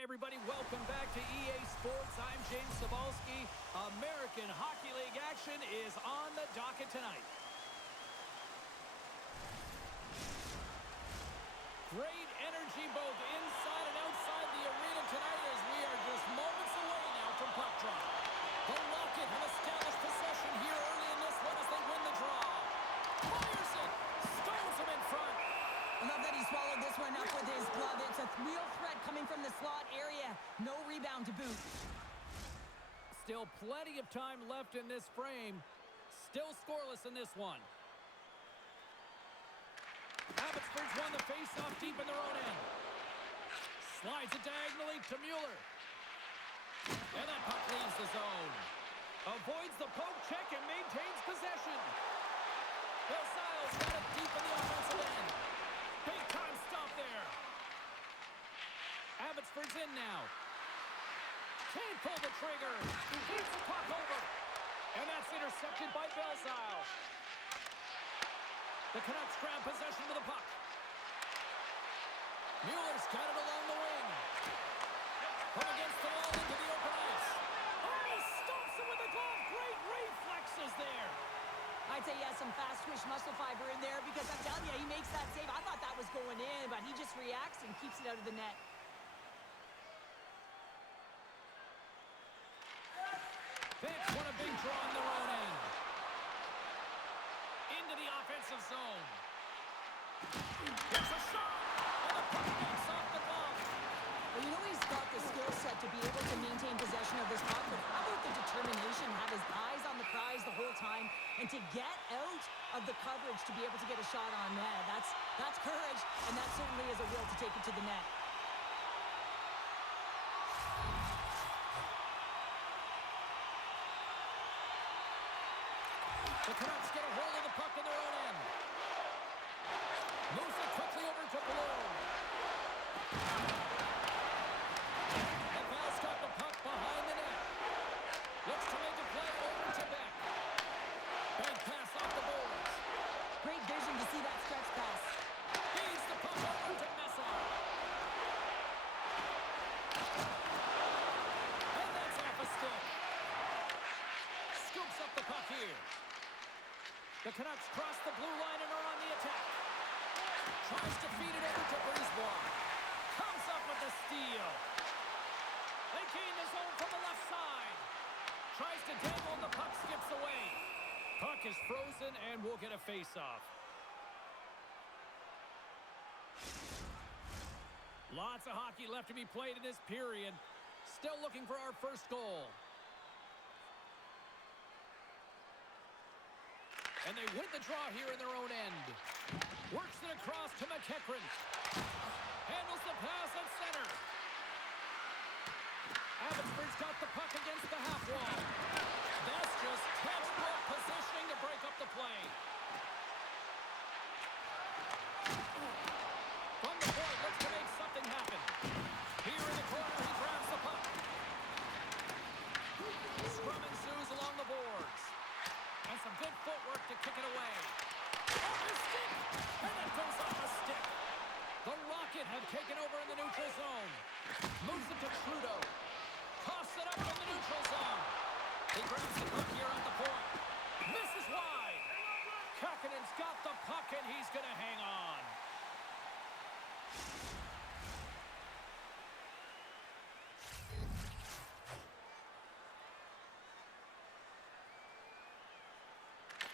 Hi, everybody. Welcome back to EA Sports. I'm James Cebulski. American Hockey League action is on the docket tonight. Great energy both inside and outside the arena tonight as we are just moments away now from puck drop. The Rocket have established possession here early in this one as they win the draw. Fires it! Stones him in front. I love that he swallowed this one up with his glove. It's a real threat coming from the slot area. No rebound to boot. Still plenty of time left in this frame. Still scoreless in this one. Abbotsford's won the face-off deep in their own end. Slides it diagonally to Mueller. And that puck leaves the zone. Avoids the poke check and maintains possession. Belsile's got it deep in the offensive end. Big time stop there. Abbotsford's in now. Can't pull the trigger. He beats the puck over. And that's intercepted by Belzile. The Canucks grab possession to the puck. Mueller's got it along the wing. From against the wall into the open ice. Oh, he stomps him with a glove. Great reflexes there. I'd say he has some fast twitch muscle fiber in there because I'm telling you, he makes that save. I thought that was going in, but he just reacts and keeps it out of the net. Vince won a big draw in their own end. Into the offensive zone. It's a shot! And the puck makes off the glove. Well, you know he's got the skill set to be able to maintain possession of this puck, but how about the determination, have his eyes on the prize the whole time, and to get out of the coverage to be able to get a shot on net. That's courage, and that certainly is a will to take it to the net. The Canucks get a hold of the puck in their own end. Moves it quickly over to Blue. Laval's got the puck behind the net. Looks to make a play over to Beck. Bank pass off the boards. Great vision to see that stretch pass. Feeds the puck over to Messar. And that's off a stick. Scoops up the puck here. The Canucks cross the blue line and are on the attack. Tries to feed it over to Brisebois. Comes up with the steal. They gain the zone from the left side. Tries to dangle and the puck skips away. Puck is frozen and we'll get a face-off. Lots of hockey left to be played in this period. Still looking for our first goal. And they win the draw here in their own end. Works it across to McEachran. Handles the pass at center. Abbotsford's got the puck against the half wall. That's just textbook positioning to break up the play. From the point, looks to make something happen. Here in the corner, he grabs the puck. Scrum ensues along the boards. And some good footwork to kick it away. Off the stick! And it goes off the stick. The Rocket have taken over in the neutral zone. Moves it to Trudeau. Coughs it up in the neutral zone. He grabs the puck here at the point. Misses wide. Kakanen's got the puck and he's going to hang on.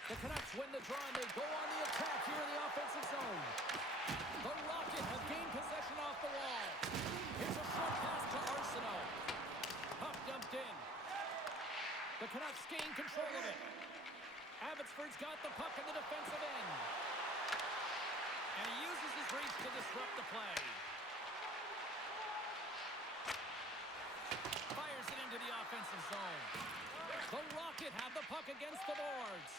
The Canucks win the draw and they go on the attack here in the offensive zone. The Rocket have gained possession off the wall. Here's a short pass to Arsenault. Puck dumped in. The Canucks gain control of it. Abbotsford's got the puck in the defensive end. And he uses his reach to disrupt the play. Fires it into the offensive zone. The Rocket have the puck against the boards.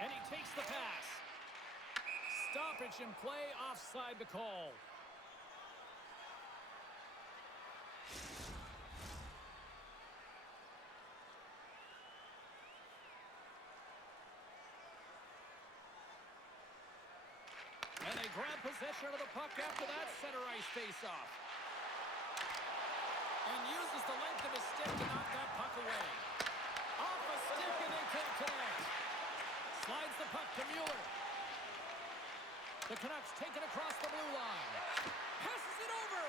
And he takes the pass. Stoppage in play, offside to call. And they grab possession possession of the puck after that center ice faceoff. And uses the length of his stick to knock that puck away. Off a stick and they can't connect. Slides the puck to Mueller. The Canucks take it across the blue line. Passes it over.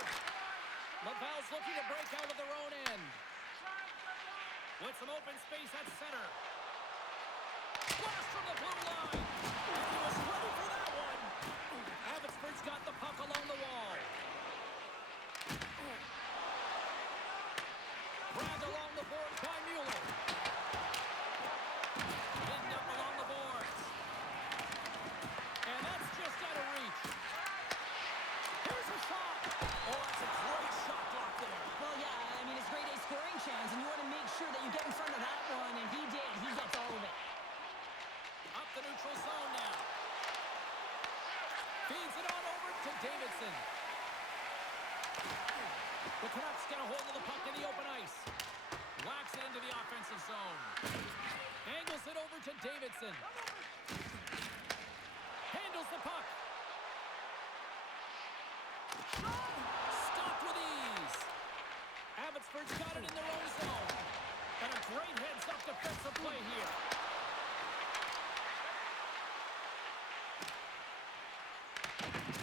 Laval's looking to break out of their own end. With some open space at center. Blast from the blue line. And he was ready for that one. Abbotsford's got the puck along the wall. Grabbed along the boards by Mueller. Pinned up along the boards. And that's just out of reach. Here's a shot. Oh, that's a great shot block there. Well, yeah, I mean, it's grade A scoring chance, and you want to make sure that you get in front of that one, and he did. He gets all of it. Up the neutral zone now. Feeds it on over to Davidson. The Canucks get a hold of the puck in the open ice. Whacks it into the offensive zone. Angles it over to Davidson. Handles the puck. Stopped with ease. Abbotsford's got it in their own zone. And a great heads-up defensive play here.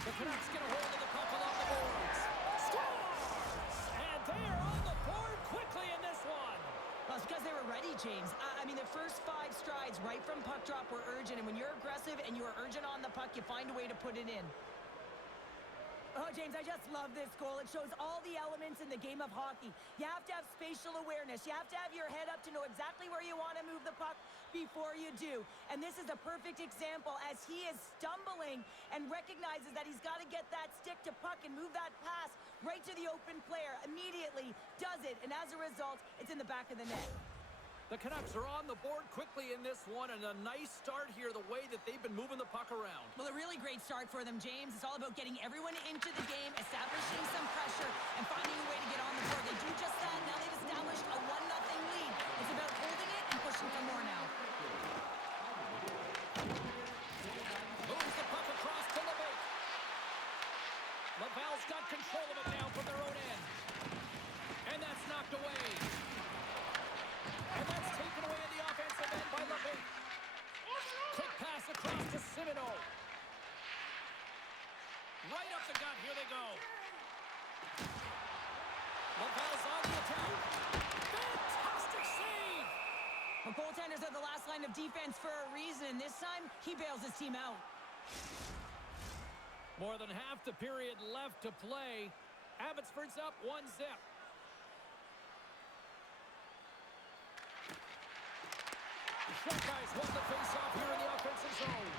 The Canucks get a hold of the puck along the boards. Scores! And they are on the board quickly in this one. Well, it's because they were ready, James. I mean, the first 5 strides right from puck drop were urgent, and when you're aggressive and you are urgent on the puck, you find a way to put it in. Oh, James, I just love this goal. It shows all the elements in the game of hockey. You have to have spatial awareness. You have to have your head up to know exactly where you want to move the puck before you do. And this is a perfect example as he is stumbling and recognizes that he's got to get that stick to puck and move that pass right to the open player. Immediately does it, and as a result, it's in the back of the net. The Canucks are on the board quickly in this one, and a nice start here the way that they've been moving the puck around. Well, a really great start for them, James. It's all about getting everyone into the game, establishing some pressure, and finding a way to get on the board. They do just that. Now they've established a 1-0 lead. It's about holding it and pushing for more now. Moves the puck across to Laval. Laval's got control of it now from their own end. And that's knocked away. And that's taken away in the offensive end by Laval. Quick pass across to Simino. Right up the gut. Here they go. Laval's on the attack. Fantastic save. Well, goaltenders are the last line of defense for a reason, and this time he bails his team out. More than half the period left to play. Abbotsford's up 1-0. Shot guys hold the face-off here in the offensive zone.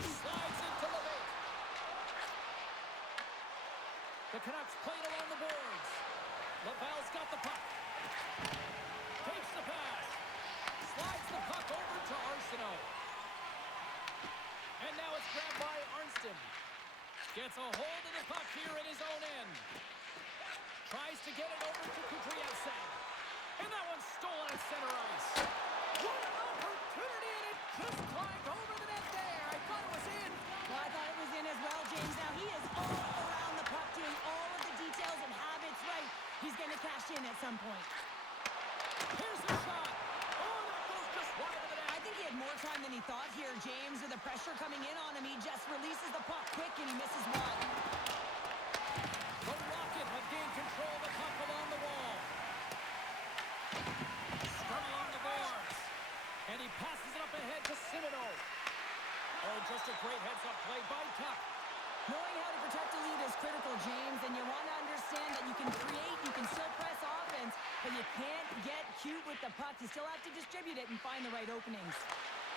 Slides into Laval. The Canucks play it along the boards. Laval's got the puck. Takes the pass. Slides the puck over to Arsenault. And now it's grabbed by Arnston. Gets a hold of the puck here in his own end. Tries to get it over to Kutrievsek. And that one's stolen at center ice. What an opportunity, and it just climbed over the net there. I thought it was in. Well, I thought it was in as well, James. Now he is all around the puck, doing all of the details and habits right. He's going to cash in at some point. Here's the shot. Oh, that goes just wide of the net. I think he had more time than he thought here, James. With the pressure coming in on him, he just releases the puck quick and he misses wide. The Rocket have gained control of the puck along the wall. Strung along the boards. And he passes it up ahead to Simino. Oh, just a great heads-up play by Tuck. Knowing how to protect a lead is critical, James, and you want to understand that you can create, you can still press offense, but you can't get cute with the puck. You still have to distribute it and find the right openings.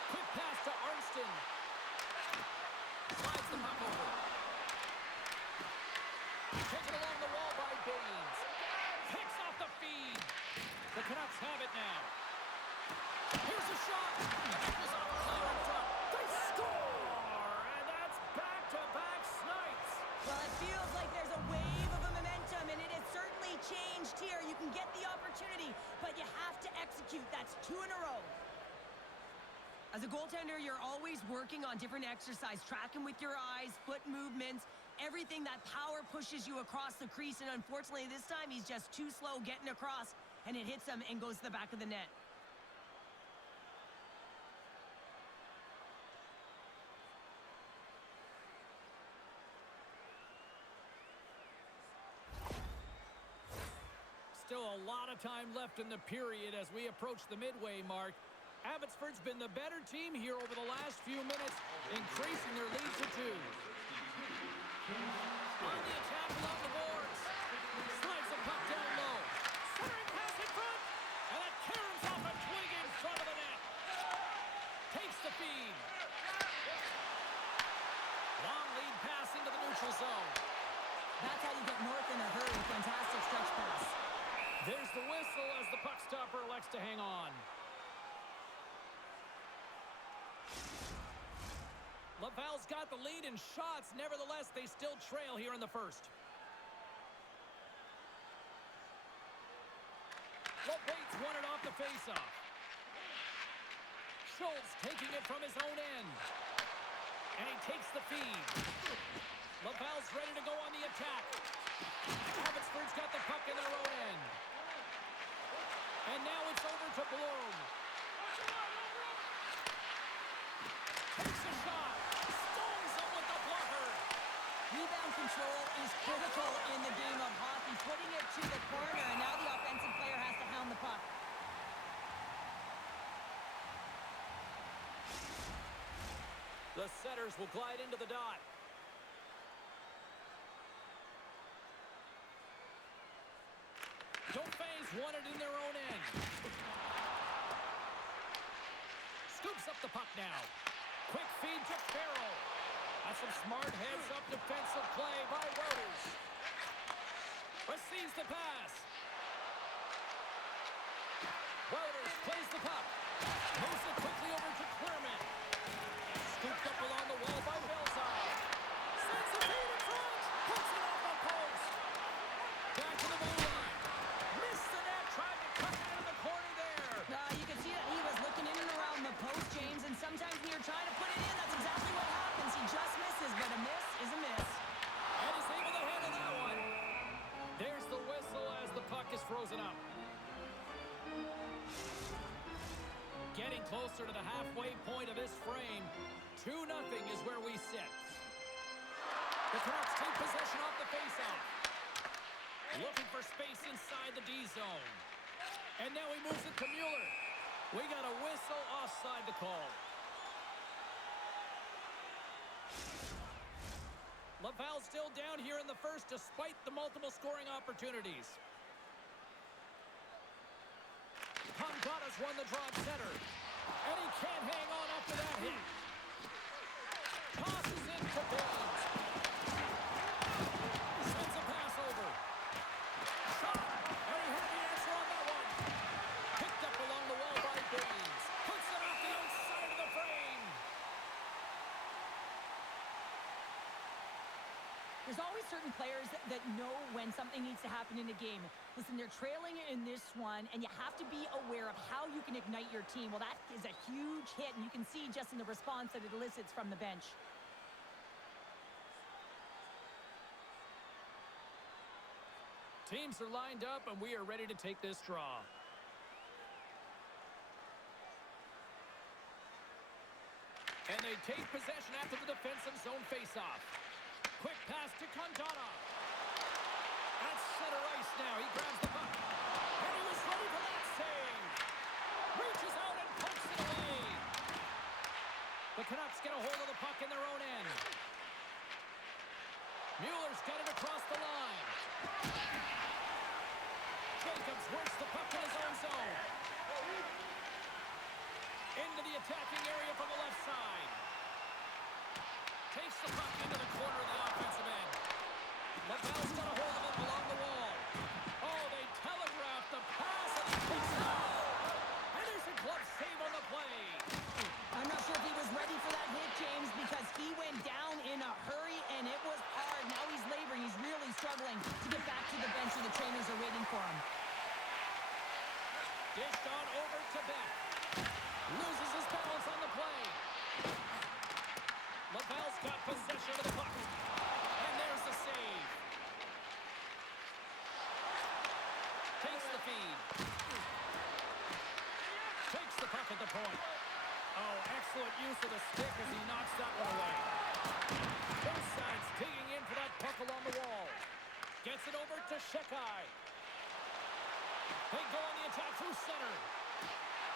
Quick pass to Arnston. Slides the puck over. Taken along the wall by Baines. Picks off the feed. The Canucks have it now. Here's a shot. It was off clear in front. They score! And that's back-to-back snipes. Well, it feels like there's a wave of a momentum, and it has certainly changed here. You can get the opportunity, but you have to execute. That's 2 in a row. As a goaltender, you're always working on different exercise, tracking with your eyes, foot movements, everything that power pushes you across the crease. And unfortunately, this time he's just too slow getting across, and it hits him and goes to the back of the net. Still a lot of time left in the period as we approach the midway mark. Abbotsford's been the better team here over the last few minutes, increasing their lead to 2. On the attack along the boards. Slides the puck down low. Centering pass in front. And that caroms off a twig in front of the net. Takes the feed. Long lead pass into the neutral zone. That's how you get north in a hurry. Fantastic stretch pass. There's the whistle as the puck stopper elects to hang on. Laval's got the lead in shots. Nevertheless, they still trail here in the first. Waits won it off the faceoff. Schultz taking it from his own end. And he takes the feed. Laval's ready to go on the attack. Abbotsford's got the puck in their own end. And now it's over to Bloom. Takes a shot. Stones him with the blocker. Rebound control is critical in the game of hockey. Putting it to the corner, and now the offensive player has to hound the puck. The setters will glide into the dot. Dauphin's won it in their own end. Scoops up the puck now. Quick feed to Farrell. That's some smart heads-up defensive play by Wouters. Receives the pass. Wouters plays the puck. Moves it quickly over to Clearman. Scooped up along the wall by Belzar. Sends the feed in front. Puts it off the post. Back to the goal line. Missed the net. Tried to cut it into the corner there. You can see that he was looking in and around the post, James, and sometimes when you're trying to put it in, that's exactly what happens. He just misses, but a miss is a miss. And he's able to handle that one. There's the whistle as the puck is frozen up. Getting closer to the halfway point of this frame. 2-0 is where we sit. The Canucks take possession off the faceoff. Looking for space inside the D zone. And now he moves it to Mueller. We got a whistle offside the call. Laval still down here in the first despite the multiple scoring opportunities. Pongata's won the draw at center. And he can't hang on after that hit. Tosses it to Baines. Sends a pass over. Shot. And he had the answer on that one. Picked up along the wall by Baines. Puts it off the outside of the frame. There's always certain players that know when something needs to happen in a game. Listen, they're trailing in this one, and you have to be aware of how you can ignite your team. Well, that is a huge hit, and you can see just in the response that it elicits from the bench. Teams are lined up, and we are ready to take this draw. And they take possession after the defensive zone faceoff. Quick pass to Condana. That's center ice now. He grabs the puck. And he was ready for that save. Reaches out and pokes it away. The Canucks get a hold of the puck in their own end. Mueller's got it across the line. Jacobs works the puck in his own zone. Into the attacking area from the left side. Takes the puck into the corner of the offensive end. Laval's got a hold of it along the wall. Oh, they telegraphed the pass and he takes it out. And there's a glove save on the play. I'm not sure if he was ready for that hit, James, because he went down in a hurry and it was hard. Now he's laboring. He's really struggling to get back to the bench where the trainers are waiting for him. Dished on over to Beck. Loses his balance on the play. Oh, excellent use of the stick as he knocks that one away. Both sides digging in for that puck along the wall. Gets it over to Shekai. They go on the attack through center.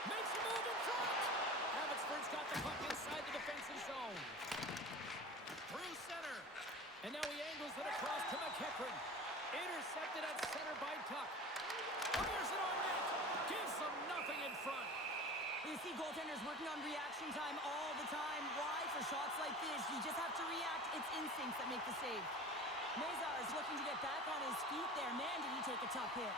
Makes a move in front. Abbotsford's got the puck inside the defensive zone. Through center. And now he angles it across to McEachran. Intercepted at center by Tuck. Fires it on net. Gives them nothing in front. You see goaltenders working on reaction time all the time. Why? For shots like this, you just have to react. It's instincts that make the save. Mazar is looking to get back on his feet there. Man, did he take a tough hit.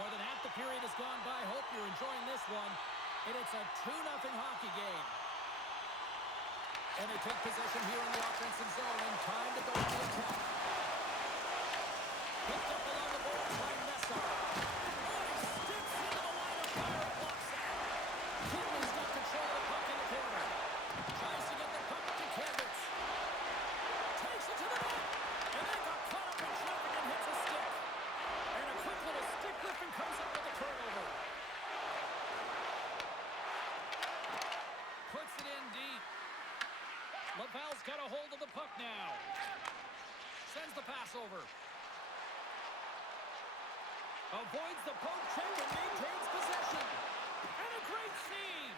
More than half the period has gone by. Hope you're enjoying this one. And it's a 2-0 hockey game. And they take possession here in the offensive zone. And time to go on the attack. Picked up along the boards by Messar. Oh, he sticks into the line of fire and blocks that. Kinley's got control of the puck in the corner. Tries to get the puck to Kevitz. Takes it to the net. And then got caught up in traffic and hits a stick. And a quick little stick lift and comes up with a turnover. Puts it in deep. Laval's got a hold of the puck now. Sends the pass over. Avoids the poke check and maintains possession. And a great save.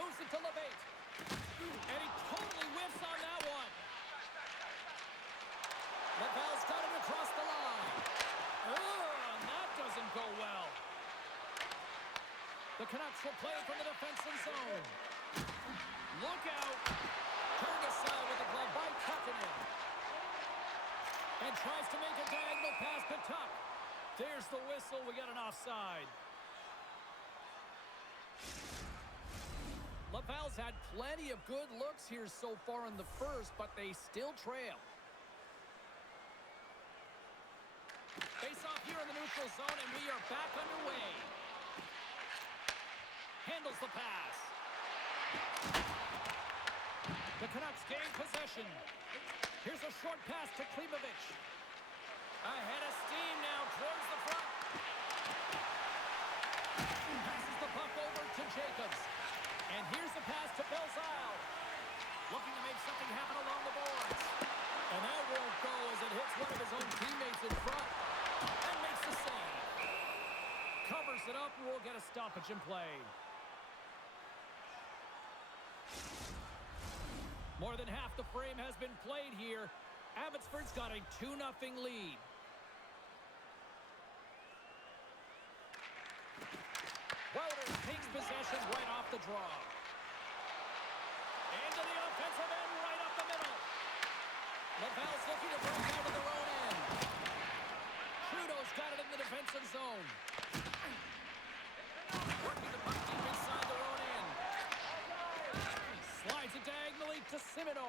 Moves it to LeBate. And he totally whiffs on that one. Laval's got it across the line. Oh, and that doesn't go well. The Canucks will play from the defensive zone. Look out. Turned aside with the glove by Tuckinen. And tries to make a diagonal pass to Tuck. There's the whistle. We got an offside. Laval's had plenty of good looks here so far in the first, but they still trail. Face off here in the neutral zone, and we are back underway. Handles the pass. The Canucks gain possession. Here's a short pass to Klimovich. Ahead of steam now towards the front. Passes the puck over to Jacobs. And here's the pass to Belzile. Looking to make something happen along the boards. And that won't go as it hits one of his own teammates in front. And makes the save. Covers it up and we'll get a stoppage in play. More than half the frame has been played here. Abbotsford's got a 2-0 lead. Wilder takes possession right off the draw. Into the offensive end, right up the middle. Laval's looking to break out of their own end. Trudeau's got it in the defensive zone. Working the puck deep inside their own end. Slides it diagonally to Simino.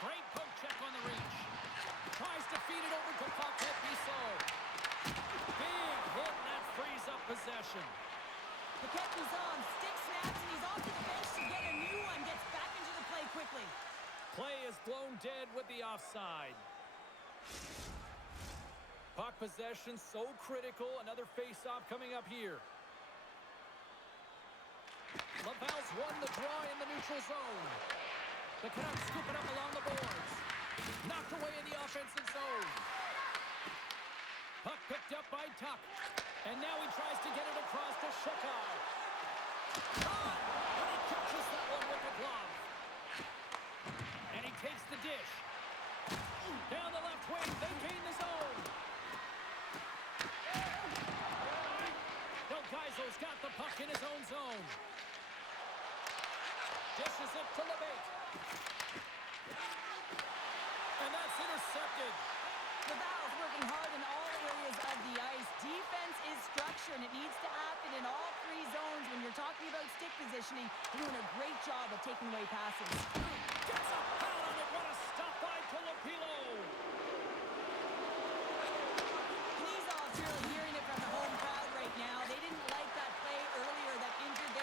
Great poke check on the reach. Tries to feed it over to Paquette-Bissau. Big hit, and that frees up possession. Paquette-Bissau stick snaps, and he's off to the bench to get a new one. Gets back into the play quickly. Play is blown dead with the offside. Puck possession so critical. Another face-off coming up here. Laval's won the draw in the neutral zone. The Canucks scoop it up along the boards. Knocked away in the offensive zone. Puck picked up by Tuck. And now he tries to get it across to Shekai. Caught! And he catches that one with the glove. And he takes the dish. Down the left wing, they gain the zone. Del Gaizo's got the puck in his own zone. Dishes it to LeBate. And that's intercepted. Laval's working hard in all areas of the ice. Defense is structure, and it needs to happen in all three zones. When you're talking about stick positioning, you're doing a great job of taking away passes. Gets a foul on it. What a stop by Tolopilo. Knizov's really hearing it from the home crowd right now. They didn't like that play earlier that injured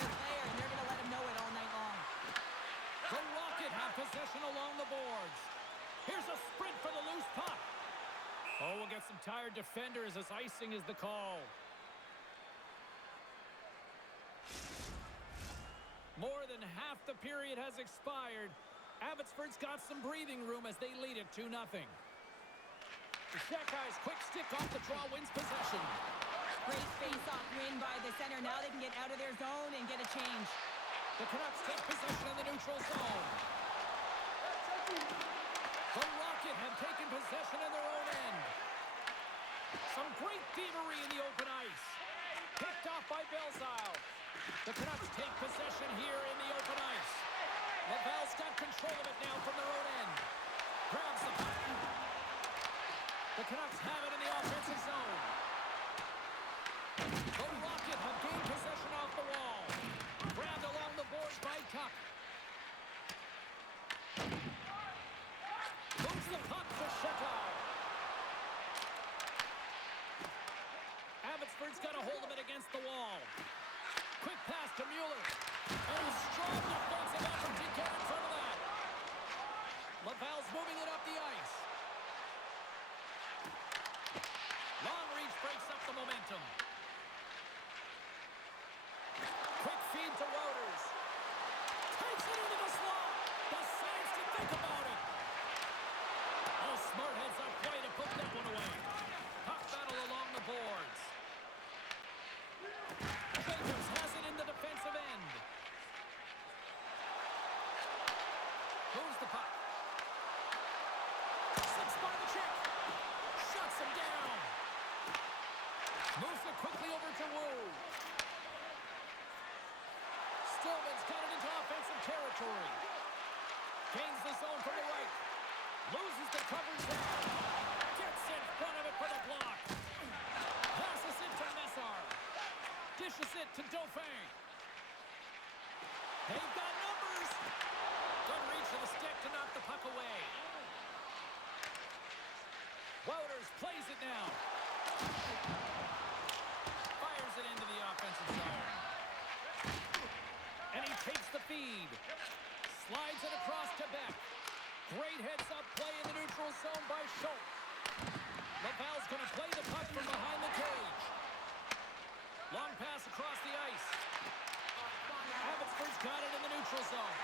defenders as icing is the call. More than half the period has expired. Abbotsford's got some breathing room as they lead it 2-0. Shekai's quick stick off the draw wins possession. Great face-off win by the center. Now they can get out of their zone and get a change. The Canucks take possession in the neutral zone. The Rocket have taken possession in their own end. Some great thievery in the open ice. Picked off by Belzile. The Canucks take possession here in the open ice. Laval's got control of it now from their own end. Grabs the puck. The Canucks have it in the offensive zone. The Rocket have gained possession off the wall. Grabbed along the boards by Tuck. Moves the puck to Shekai. Abbotsford's got a hold of it against the wall. Quick pass to Mueller. And a strong defensive effort to get in front of that. Laval's moving it up the ice. Long reach breaks up the momentum. Quick feed to Wouters. Takes it into the slot. Decides to think about it. Oh, smart heads up play to put that one away. Puck battle along the boards. Jacobs has it in the defensive end. Moves the puck. Slips by the chick. Shuts him down. Moves it quickly over to Wu. Stillman's got it into offensive territory. Gains the zone from the right. Loses the coverage there. Gets in front of it for the block. Passes it to Messar. Dishes it to Dauphin. They've got numbers. Good reach of the stick to knock the puck away. Wouters plays it now. Fires it into the offensive zone. And he takes the feed. Slides it across to Beck. Great heads-up play in the neutral zone by Schultz. Laval's going to play the puck from behind the cage. Long pass across the ice. Abbotsford's got it in the neutral zone.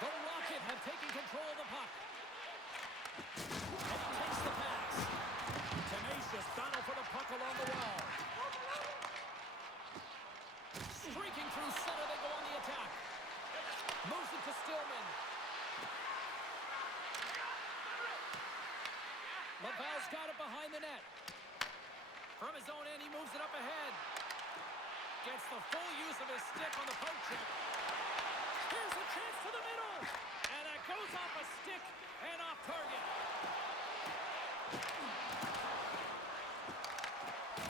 The Rocket have taken control of the puck. And he takes the pass. Tenacious battle for the puck along the wall. Streaking through center, they go on the attack. Moves it to Stillman. Laval's got it behind the net. From his own end, he moves it up ahead. Gets the full use of his stick on the poke check. Here's a chance to the middle. And that goes off a stick and off target.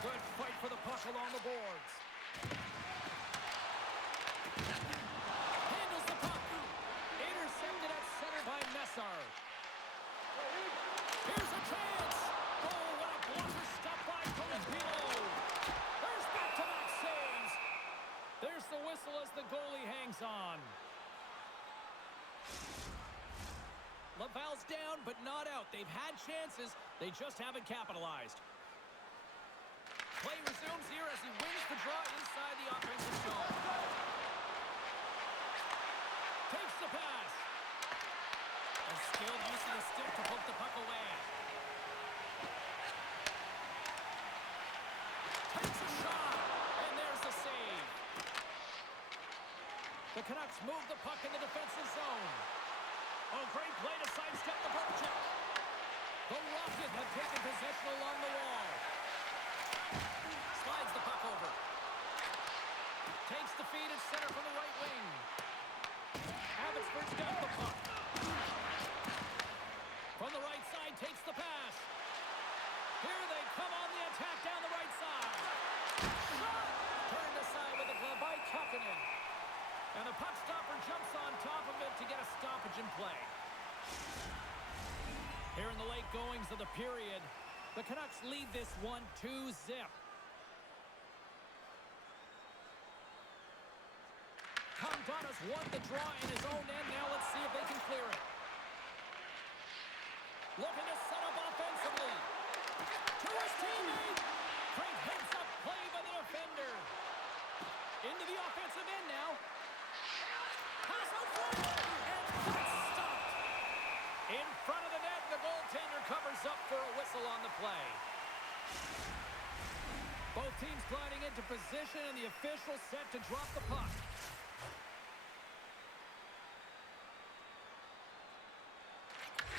Good fight for the puck along the boards. Handles the puck. Intercepted at center by Messar. Here's a chance. Oh, what a blocker stop by Colapino. There's back-to-back saves. There's the whistle as the goalie hangs on. Laval's down, but not out. They've had chances. They just haven't capitalized. Play resumes here as he wins the draw inside the offensive zone. Takes the pass. A skilled use of the stick to poke the puck away. Takes a shot, and there's the save. The Canucks move the puck in the defensive zone. Oh, great play to sidestep the poke check. The Rocket have taken possession along the wall. Slides the puck over. Takes the feed at center from the right wing. Abbotsford's got the puck. From the right side, takes the pass. Here they come on the attack down the right side. Shot! Turned aside with the glove by Kakinen. And the puck stopper jumps on top of it to get a stoppage in play. Here in the late goings of the period, the Canucks lead this one 2-0. Tom Donna's won the draw in his own end. Now let's see if they can clear it. Looking to set up offensively. to his teammate. Great heads-up play by the defender. Into the offensive end now. Pass out front. And that's stopped. In front of the net, the goaltender covers up for a whistle on the play. Both teams gliding into position, and the official set to drop the puck.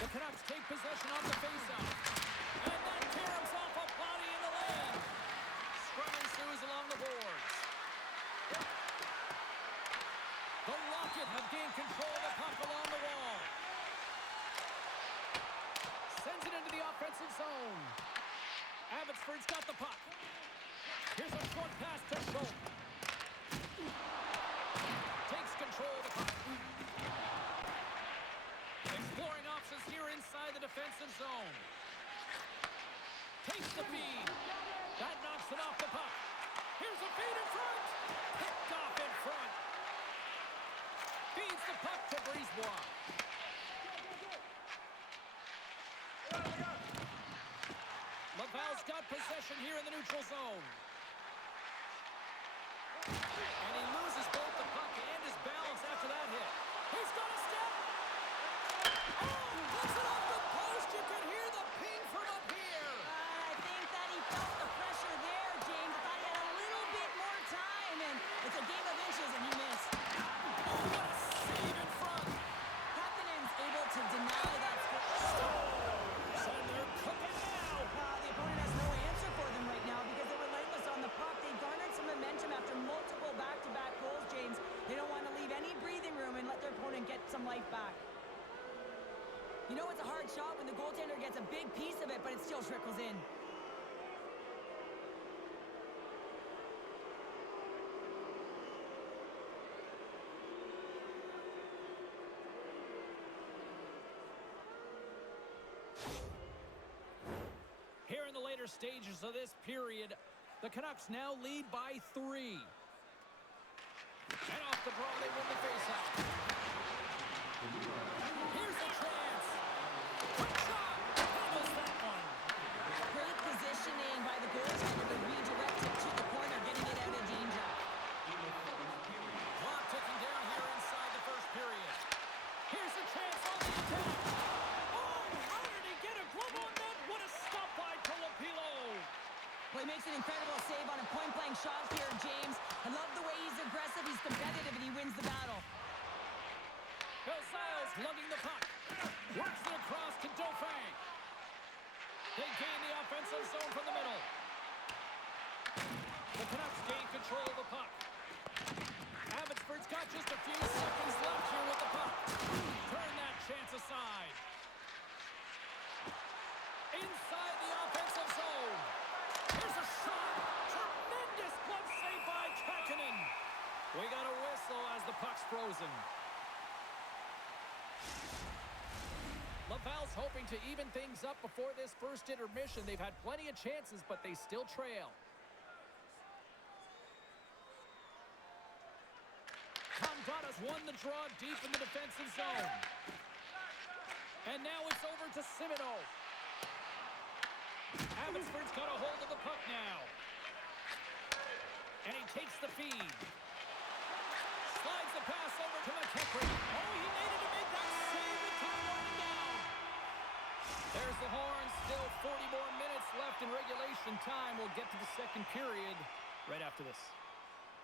The Canucks take possession on the faceoff. And that caroms off a body in the lane. Scrum ensues along the boards. The Rocket have gained control of the puck along the wall. Sends it into the offensive zone. Abbotsford's got the puck. Here's a short pass to Schultz. Takes control of the puck. Exploring options here inside the defensive zone. Takes the feed. That knocks it off the puck. Here's a feed in front. Picked off in front. Feeds the puck to Brisebois. Laval's got possession here in the neutral zone. And he loses both the puck and his balance after that hit. He's got a step. Oh, puts it off the post. You can hear the ping from up here. I think that he felt the pressure there, James. I thought he had a little bit more time, and it's a game of inches, and he missed. Oh, what a save in front. Kapanen's able to deny that score. And they're cooking now. The opponent has no answer for them right now because they're relentless on the puck. They garnered some momentum after multiple back-to-back goals, James. They don't want to leave any breathing room and let their opponent get some life back. You know it's a hard shot when the goaltender gets a big piece of it, but it still trickles in. Here in the later stages of this period, the Canucks now lead by 3. And off the draw, they win the faceoff. Here's a chance. Quick shot. Handles that one. Great positioning by the goaltender to redirect it to the corner, getting it out of danger. Clock ticking down here inside the first period. Here's a chance on the attack. Oh, how did he get a glove on that? What a stop by Colapilo. Well, he makes an incredible save on a point-blank shot here, James. I love the way he's aggressive, he's competitive, and he wins the battle. Bill Siles lugging the puck. Works it across to Dauphin. They gain the offensive zone from the middle. The Canucks gain control of the puck. Abbotsford's got just a few seconds left here with the puck. Turn that chance aside. Inside the offensive zone. Here's a shot. Tremendous glove save by Kakkonen. We got a whistle as the puck's frozen. Laval's hoping to even things up before this first intermission. They've had plenty of chances, but they still trail. Condotta's won the draw deep in the defensive zone. And now it's over to Simino. Abbotsford's got a hold of the puck now. And he takes the feed. Slides the pass over to McKechnie. Oh, he needed to make that save to tie one down. There's the horn. Still 40 more minutes left in regulation time. We'll get to the second period right after this.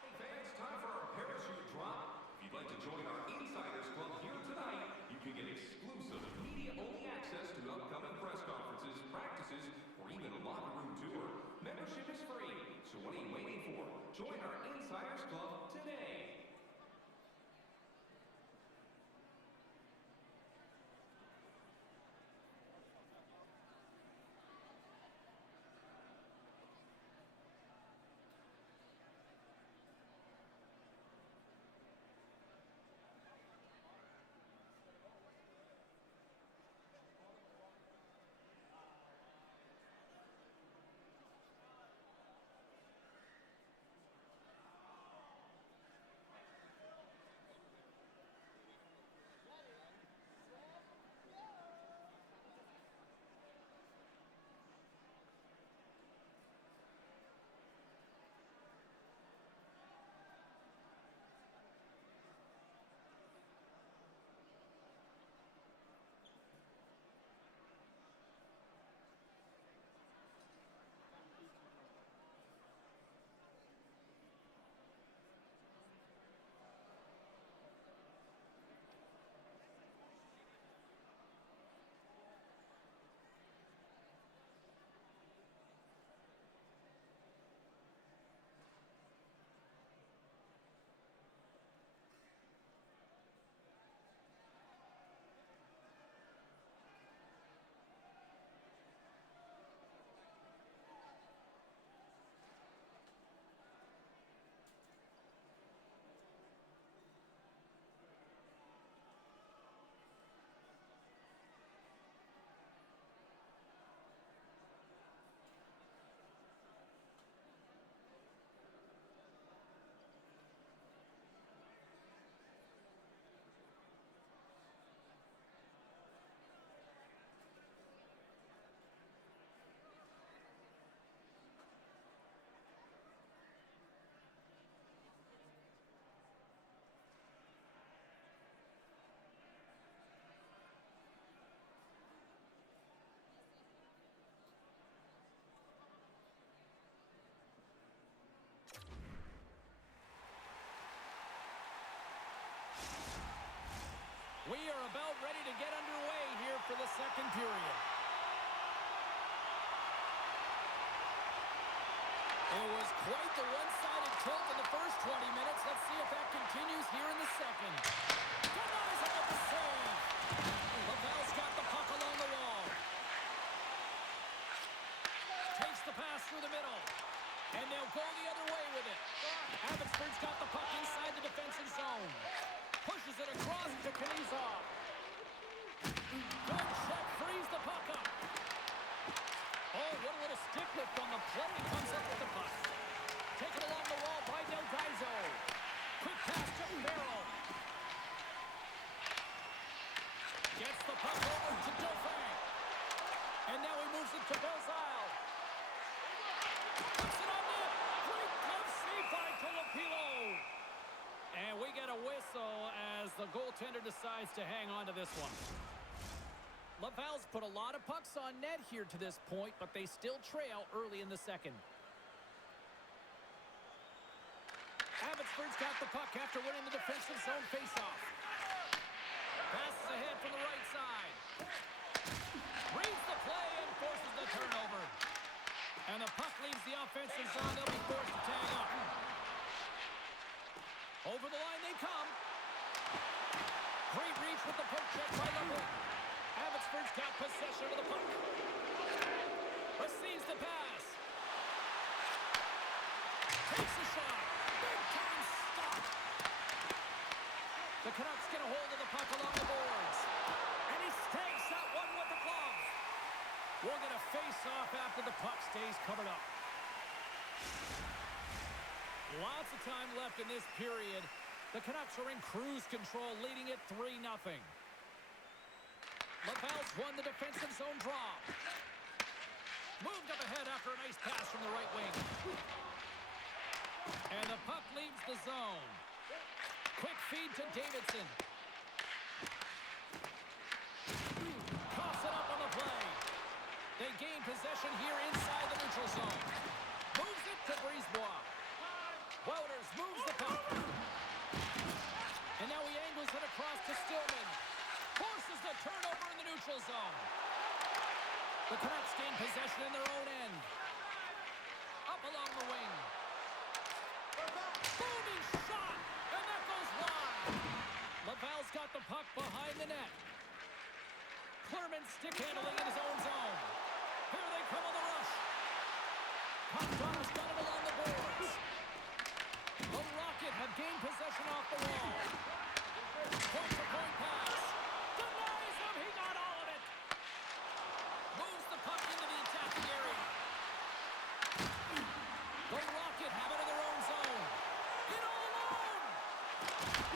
Hey fans, time for our parachute drop. If you'd like to join our Insiders Club here tonight, you can get exclusive media-only access to upcoming press conferences, practices, or even a locker room tour. Membership is free, so what are you waiting for? Join our Insiders Club today. about ready to get underway here for the second period. It was quite the one-sided tilt in the first 20 minutes. Let's see if that continues here in the second. Denies him with the save. Laval's got the puck along the wall. Takes the pass through the middle. And they'll go the other way with it. Abbotsford's got the puck inside the defensive zone. Pushes it across to Knizov. Good check, frees the puck up. Oh, what a little stick lift on the play. Comes up with the puck. Taken along the wall by Del Gaizo. Quick pass to Merrill. Gets the puck over to Dauphin. And now he moves it to Belzile. Puts it on net. Great glove save by Colapilo. And we get a whistle as the goaltender decides to hang on to this one. Laval's put a lot of pucks on net here to this point, but they still trail early in the second. Abbotsford's got the puck after winning the defensive zone faceoff. Passes ahead from the right side. Reads the play and forces the turnover. And the puck leaves the offensive zone. They'll be forced to tag up. Over the line they come. Great reach with the poke check by Laval. Abbotsford's got possession of the puck. Receives the pass. Takes a shot. Big time stop. The Canucks get a hold of the puck along the boards. And he takes that one with the glove. We'll get a face-off after the puck stays covered up. Lots of time left in this period. The Canucks are in cruise control, leading it 3-0. Laval's won the defensive zone draw. Moved up ahead after a nice pass from the right wing. And the puck leaves the zone. Quick feed to Davidson. Coughs it up on the play. They gain possession here inside the neutral zone. Moves it to Brisebois. Wouters moves the puck. And now he angles it across to Stillman. Forces the turnover in the neutral zone. The Canucks gain possession in their own end. Up along the wing. Booming shot! And that goes wide. Laval's got the puck behind the net. Clermont stick handling in his own zone. Here they come on the rush. Condona's got it along the boards. The Rocket have gained possession off the wall. Point-to-point pass. Denies him. He got all of it. Moves the puck into the attacking area. The Rocket have it in their own zone. In all alone.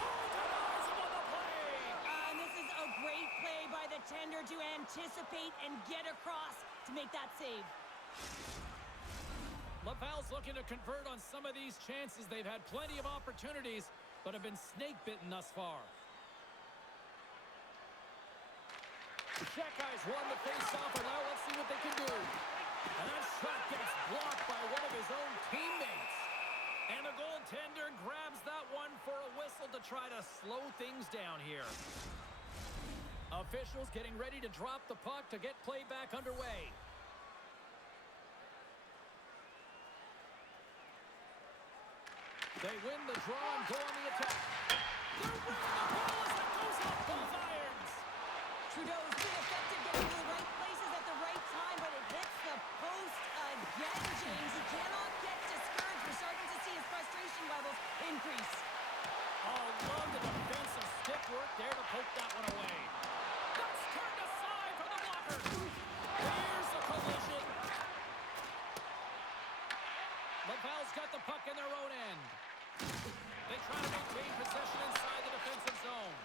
Oh, denies him on the play. And this is a great play by the tender to anticipate and get across to make that save. Laval's looking to convert on some of these chances. They've had plenty of opportunities, but have been snake-bitten thus far. The Czech guys won the face-off, and now let's see what they can do. And that shot gets blocked by one of his own teammates. And the goaltender grabs that one for a whistle to try to slow things down here. Officials getting ready to drop the puck to get play back underway. They win the draw and go on the attack. They're winning the ball as it goes off both irons. Trudeau's been effective getting to the right places at the right time, but it hits the post again, James. He cannot get discouraged. We're starting to see his frustration levels increase. Oh, love the defensive stick work there to poke that one away. That's turned aside for the blocker. Here's the collision. Laval's got the puck in their own end. They try to maintain possession inside the defensive zone.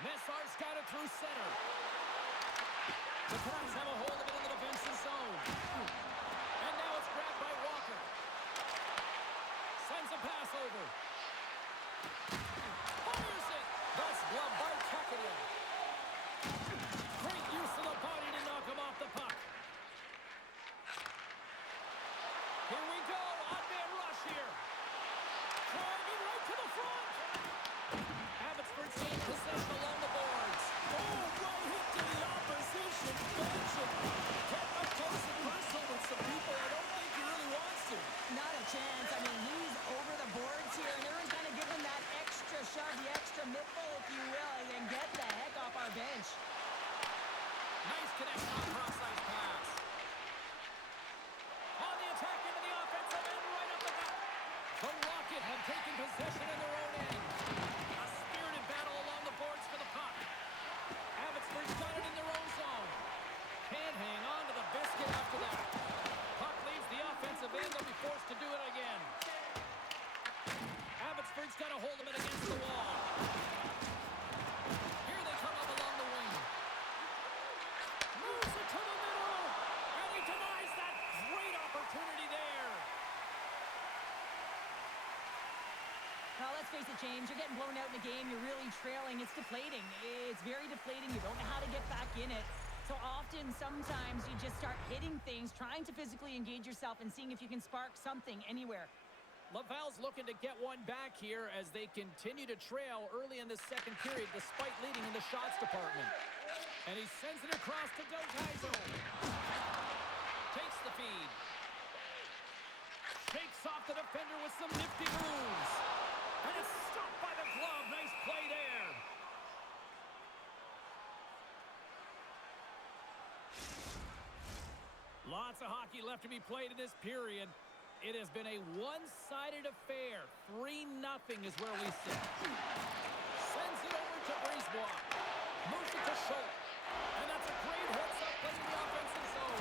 Messar's got it through center. The Canucks have a hold of it in the defensive zone. And now it's grabbed by Walker. Sends a pass over. Fires it. That's glove by Kakinen. Great use of the body to knock him off the puck. Here we go. Odd-man rush here. Driving right to the front. Abbotsford's gained possession along got a hold of it against the wall. Here they come up along the wing. Moves it to the middle. And he denies that great opportunity there. Well, let's face it, James. You're getting blown out in the game. You're really trailing. It's deflating. It's very deflating. You don't know how to get back in it. So often, sometimes you just start hitting things, trying to physically engage yourself and seeing if you can spark something anywhere. Laval's looking to get one back here as they continue to trail early in the second period despite leading in the shots department. And he sends it across to Delgado. Takes the feed. Shakes off the defender with some nifty moves. And it's stopped by the glove. Nice play there. Lots of hockey left to be played in this period. It has been a one-sided affair. 3-0 is where we sit. Sends it over to Brisebois. Moves it to Schultz. And that's a great heads-up play in the offensive zone.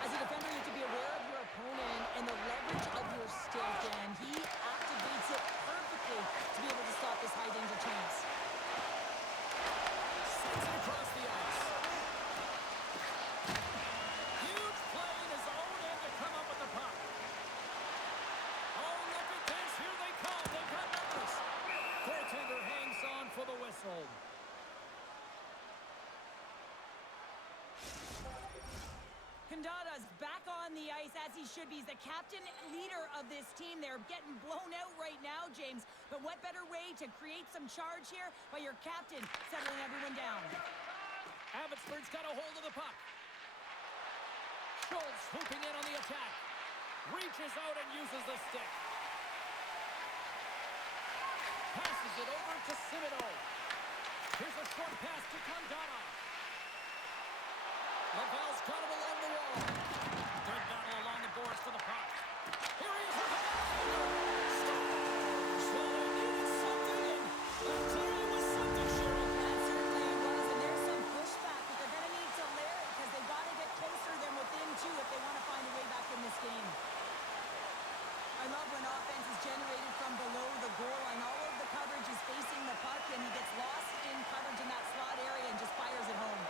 As a defender, you have to be aware of your opponent and the leverage of your stick, and he activates it perfectly to be able to stop this high-danger chance. Sends it across the ice. Huge play in his own end to come up with the puck. Oh, look at this. Here they come. They've got numbers. Goaltender hangs on for the whistle. Condada's back on the ice as he should be. He's the captain leader of this team. They're getting blown out right now, James. But what better way to create some charge here by your captain settling everyone down? Abbotsford's got a hold of the puck. Schultz swooping in on the attack. Reaches out and uses the stick. Passes it over to Cimino. Here's a short pass to Condada. Laval's got him along the wall. Good battle along the boards for the puck. Here he is with the so they needed something, and that clearly was something, Cheryl. That certainly was, and there's some pushback, but they're going to need to layer it because they've got to get closer than within two if they want to find a way back in this game. I love when offense is generated from below the goal line. All of the coverage is facing the puck, and he gets lost in coverage in that slot area and just fires it home.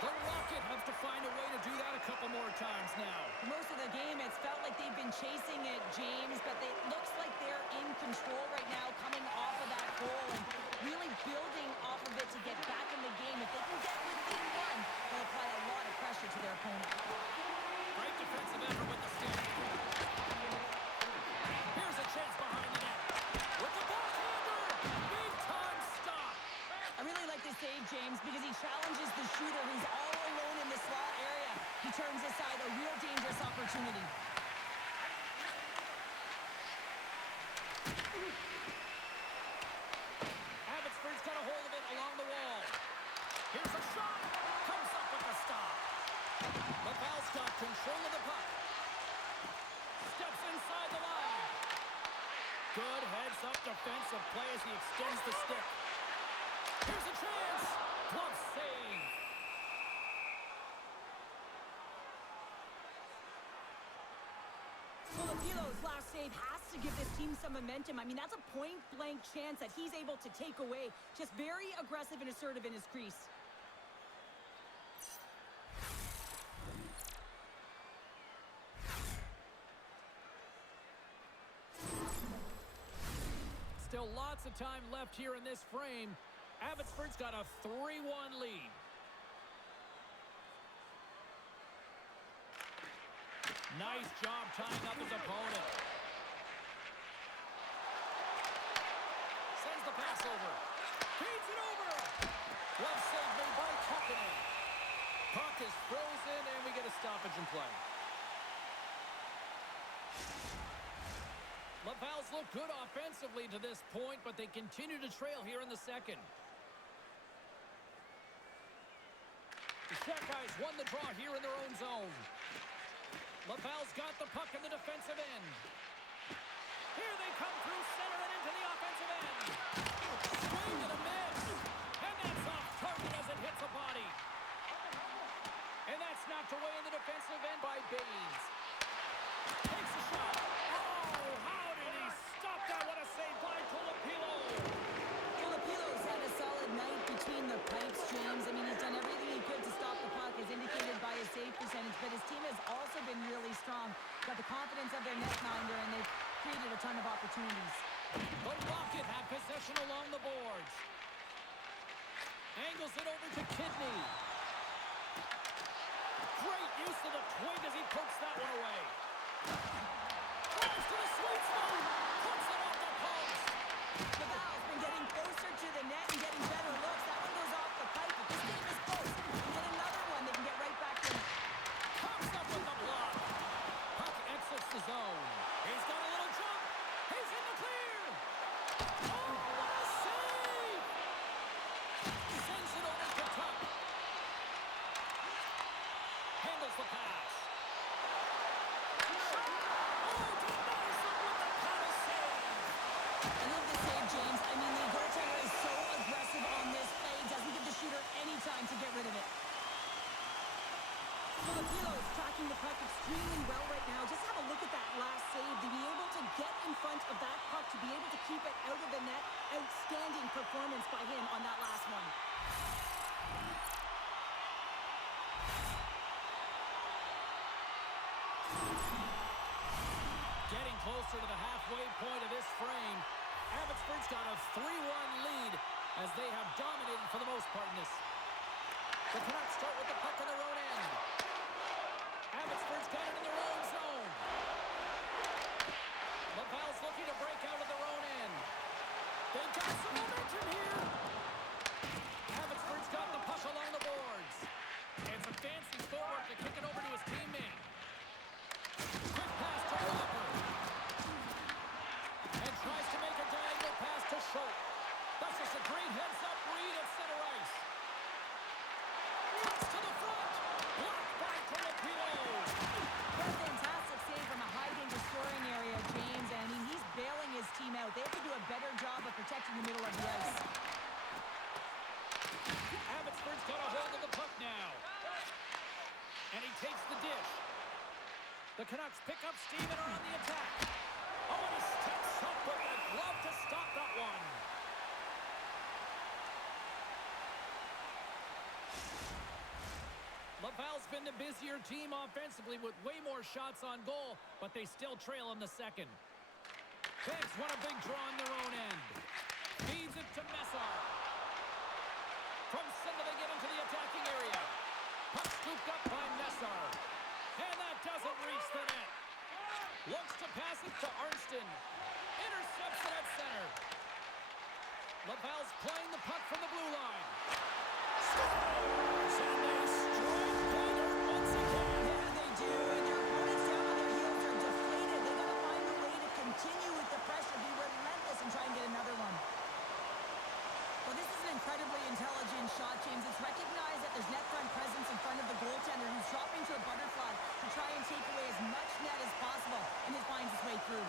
The Rocket have to find a way to do that a couple more times now. Most of the game, it's felt like they've been chasing it, James, but it looks like they're in control right now, coming off of that goal and really building off of it to get back in the game. If they can get within one, they'll apply a lot of pressure to their opponent. Great defensive effort with the stick. Here's a chance behind the net. With the backhander, big time stop. I really like this save, James, because he challenges the shooter who's all alone in the slot area. He turns aside a real dangerous opportunity. Abbotsford's got a hold of it along the wall. Here's a shot. Comes up with the stop. Laval's got control of the puck. Steps inside the line. Good heads-up defensive play as he extends the stick. Here's a chance. Glove save. Filipilo's last save has to give this team some momentum. I mean, that's a point-blank chance that he's able to take away. Just very aggressive and assertive in his crease. Still lots of time left here in this frame. Abbotsford's got a 3-1 lead. Nice job tying up his opponent. Sends the pass over. Feeds it over. Glove save made by Kokkonen. Puck is frozen, and we get a stoppage in play. Laval's look good offensively to this point, but they continue to trail here in the second. The Shackeyes won the draw here in their own zone. Laval's got the puck in the defensive end. Here they come through center and into the offensive end. Swing and a miss. And that's off target as it hits a body. possession along the boards. Angles it over to Kidney. Great use of the twig as he pokes that one away. Drives to the sweet spot. Puts it off the post. Laval's been getting closer to the net and getting better looks. That one goes off the pipe, but this game is close. And get another one, they can get right back in it. Pops up with the block. Puck exits the zone. He's got a little jump. He's in the clear. Oh, what a save! Sends it over to Tuck. Handles the pass. Oh, denies him with the paddle save. I love the save, James. I mean, the goaltender is so aggressive on this play. Doesn't give the shooter any time to get rid of it. Filipinos tracking the puck extremely well right now. Just have a look at that last save. To be able to get in front of that puck, to be able to keep it out of the net. Outstanding performance by him on that last one. Getting closer to the halfway point of this frame. Abbotsford's got a 3-1 lead as they have dominated for the most part in this. The Canucks start with the puck on their own end. Abbotsford's got it in their own zone. Laval's looking to break out of their own end. They've got some momentum here. Abbotsford's got the puck along the boards. And some fancy footwork to kick it over to his teammate. Quick pass to Walker. And tries to make a diagonal pass to Schultz. That's just a great heads-up read at center ice. Cuts to the front. Blocked by Filipinos. What a fantastic save from a high-danger scoring area, James. And I mean, he's bailing his team out. They have to do a better job of protecting the middle of the ice. Abbotsford's got a hold of the puck now. And he takes the dish. The Canucks pick up steam and are on the attack. Oh, and he steps up with a glove to stop that one. Laval's been the busier team offensively with way more shots on goal, but they still trail in the second. Canucks want a big draw on their own end. Feeds it to Messar. From center they get into the attacking area. Puck scooped up by Messar. And that doesn't reach the net. Looks to pass it to Arnston. Intercepts it at center. Laval's playing the puck from the blue line. Scores! And they strike Bader once again. Yeah, they do. And their opponents down on their heels are deflated. They got to find a way to continue with the pressure, be relentless, and try and get another one. Well, this is an incredibly intelligent shot, James. It's recognized that there's net front presence in front of the goaltender who's dropping to a butterfly to try and take away as much net as possible, and it finds its way through.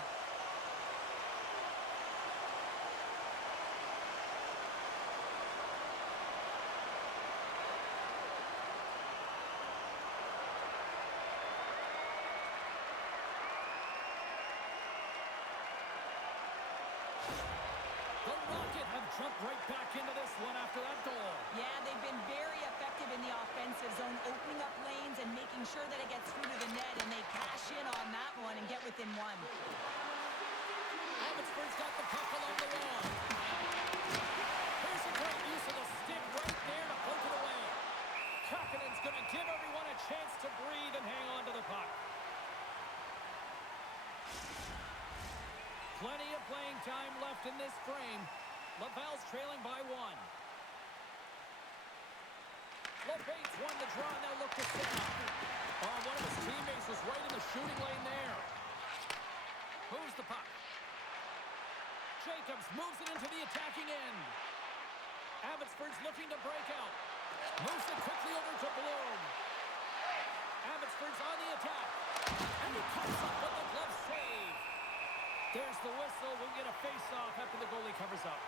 The Rocket have jumped right back into this one after that goal. Yeah, they've been very effective in the offensive zone, opening up lanes and making sure that it gets through to the net, and they cash in on that one and get within one. Abbotsford's got the puck along the wall. Here's a great use of the stick right there to poke it away. Kakanen's going to give everyone a chance to breathe and hang on to the puck. Plenty of playing time left in this frame. Laval's trailing by one. LeBates won the draw, now look to set up. Oh, one of his teammates was right in the shooting lane there. Moves the puck. Jacobs moves it into the attacking end. Abbotsford's looking to break out. Moves it quickly over to Bloom. Abbotsford's on the attack. And he comes up with the glove save. There's the whistle. We'll get a face-off after the goalie covers up.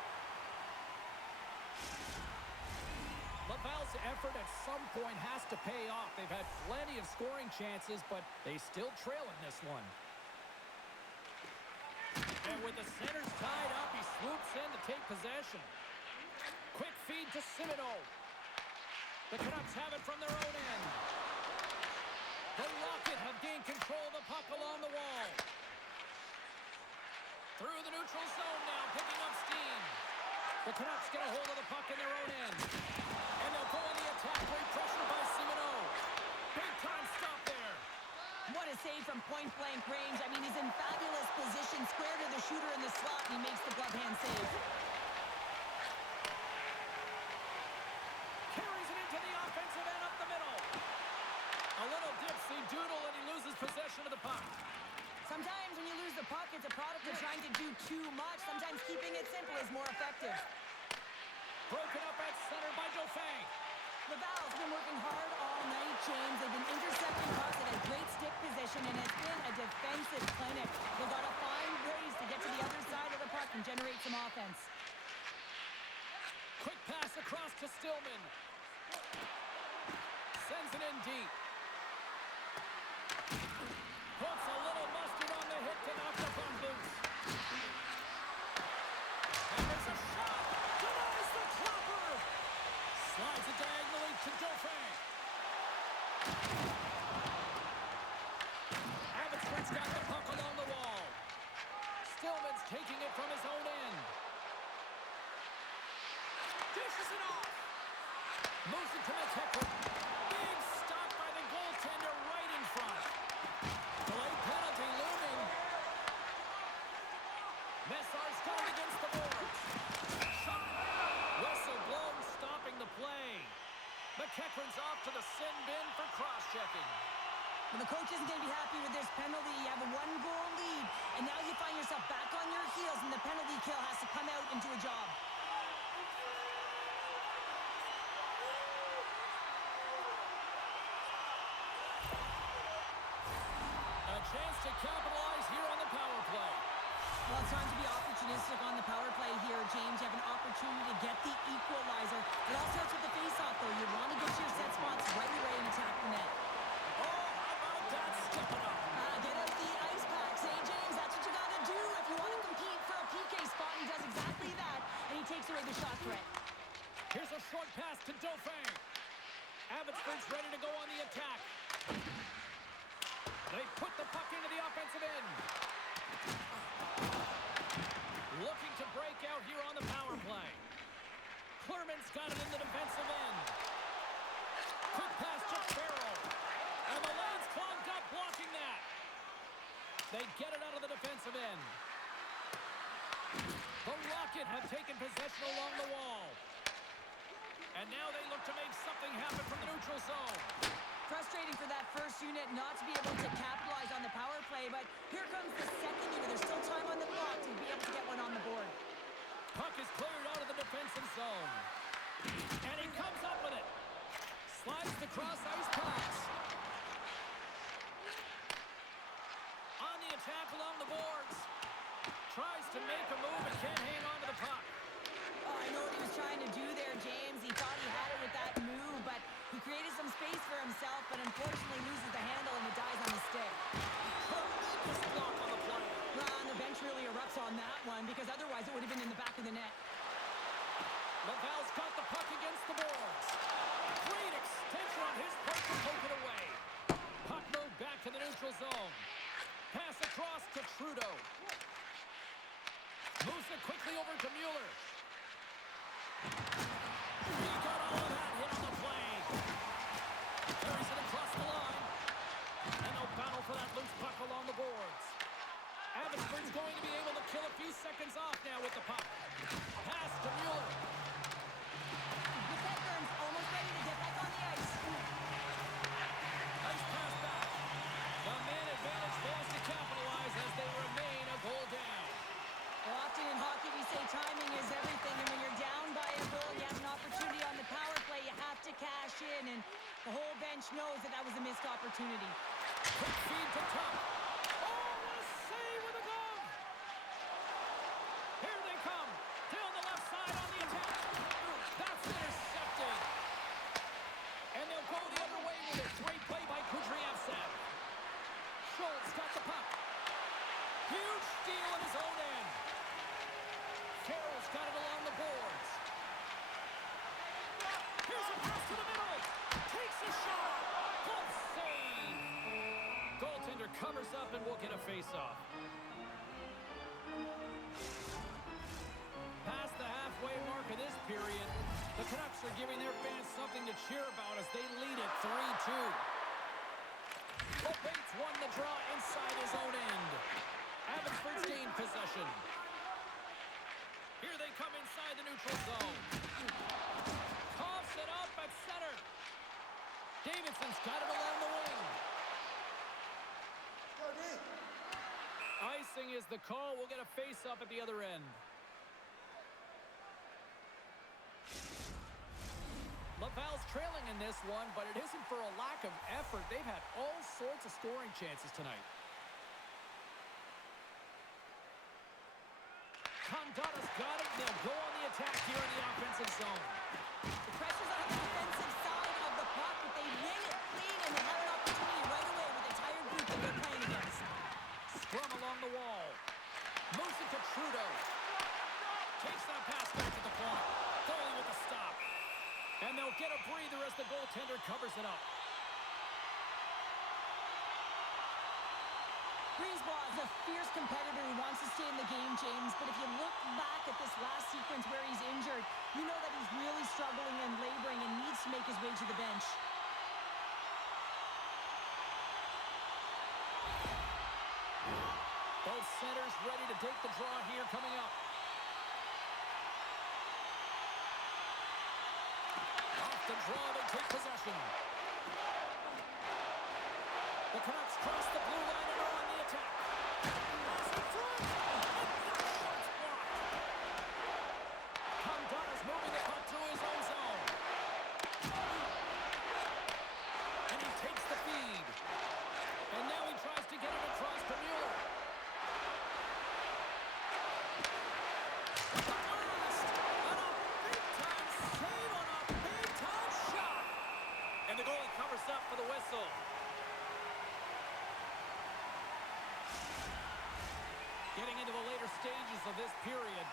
Laval's effort at some point has to pay off. They've had plenty of scoring chances, but they still trail in this one. And with the centers tied up, he swoops in to take possession. Quick feed to Simino. The Canucks have it from their own end. The Rocket have gained control of the puck along the wall. Through the neutral zone now, picking up steam. The Canucks get a hold of the puck in their own end. And they'll go on the attack. Great pressure by Simino. Big time stop there. What a save from point-blank range. I mean, he's in fabulous position, square to the shooter in the slot, and he makes the glove hand save. Carries it into the offensive end up the middle. A little dipsy doodle, and he loses possession of the puck. Sometimes when you lose the puck, it's a product of trying to do too much. Sometimes keeping it simple is more effective. Broken up at center by Dauphin. Laval's been working hard all night, James. They've been intercepting pucks at a great stick position, and it's been a defensive clinic. They've got to find ways to get to the other side of the puck and generate some offense. Quick pass across to Stillman. Sends it in deep. Puts a little mustard on the hit to knock the front boots. And there's a shot. Denies the clopper. Slides it diagonally to Dauphin. Abbotsford's got the puck along the wall. Stillman's taking it from his own end. Dishes it off. Moves it to McKechnie. Big stop by the goaltender right in front. Delayed penalty looming. Messar's got it against the boards. Shot. Whistle blown, stopping the play. McKechnie's off to the sin bin for cross-checking. Well, the coach isn't going to be happy with this penalty. You have a one-goal lead, and now you find yourself back on your heels, and the penalty kill has to come out and do a job. A chance to capitalize here on the power play. Well, it's time to be opportunistic on the power play here, James. You have an opportunity to get the equalizer. It all starts with the face-off, though. You want to get your set spots right away and attack the net. Oh, how about that? Step it up. Get out the ice packs, hey, James? That's what you got to do if you want to compete for a PK spot. He does exactly that, and he takes away the shot threat. Here's a short pass to Dauphin. Abbotsford's ready to go on the attack. They put the puck into the offensive end. Looking to break out here on the power play. Clermont's got it in the defensive end. Quick pass to Farrell. And the lane's clogged up blocking that. They get it out of the defensive end. The Rocket have taken possession along the wall. And now they look to make something happen from the neutral zone. Frustrating for that first unit not to be able to capitalize on the power play, but here comes the second unit. There's still time on the clock to be able to get one on the board. Puck is cleared out of the defensive zone. And he comes up with it. Slides the cross-ice pass. On the attack along the boards. Tries to make a move and can't hang on to the puck. Oh, I know what he was trying to do there, James. He thought he had it with that move, but he created some space for himself, but unfortunately loses the handle and it dies on the stick. Tremendous block on the play. Well, and the bench really erupts on that one, because otherwise it would have been in the back of the net. Laval's got the puck against the boards. Great extension on his part to poke it away. Puck moved back to the neutral zone. Pass across to Trudeau. Moves it quickly over to Mueller. He got all of that hit on the play. Carries it across the line. And they'll battle for that loose puck along the boards. Abbotsford's going to be able to kill a few seconds off now with the puck. Pass to Mueller. McKechnie's almost ready to get back on the ice. Nice pass back. The man advantage fails to capitalize as they remain a goal down. Well, often in hockey we say timing is everything, and when you're down by a goal and you have an opportunity on the power play, you have to cash in, and the whole bench knows that that was a missed opportunity. Quick feed to Tuck. Oh, what a save with a glove! Here they come. Down the left side on the attack. That's intercepted. And they'll go the other way with it. Great play by Kudryavtsev. Schultz got the puck. Huge steal at his own end. Carroll's got it along the boards. Here's a pass to the middle. Takes a shot. Glove save. Goaltender covers up and will get a face-off. Past the halfway halfway mark of this period. The Canucks are giving their fans something to cheer about as they lead it 3-2. Bates won the draw inside his own end. Abbotsford's gained possession. Here they come inside the neutral zone. Coughs it up at center. Davidson's got it along the wing. Icing is the call. We'll get a face-up at the other end. Laval's trailing in this one, but it isn't for a lack of effort. They've had all sorts of scoring chances tonight. Condotta's got it. They'll go on the attack here in the offensive zone. The pressure's on the offensive side of the puck, but they win it clean, and they have an opportunity right away with a tired group that they're playing against. Scrum along the wall. Moves it to Trudeau. Takes that pass back to the corner. Goalie with the stop. And they'll get a breather as the goaltender covers it up. Breezeball is a fierce competitor who wants to stay in the game, James, but if you look back at this last sequence where he's injured, you know that he's really struggling and laboring and needs to make his way to the bench. Both centers ready to take the draw here coming up. Off the draw, they take possession. The Canucks cross the blue line and are on the attack. Pass in front! And that shot's blocked. Condotta's moving the puck through his own zone. And he takes the feed. And now he tries to get it across to Mueller. And the goalie covers up for the whistle. Getting into the later stages of this period,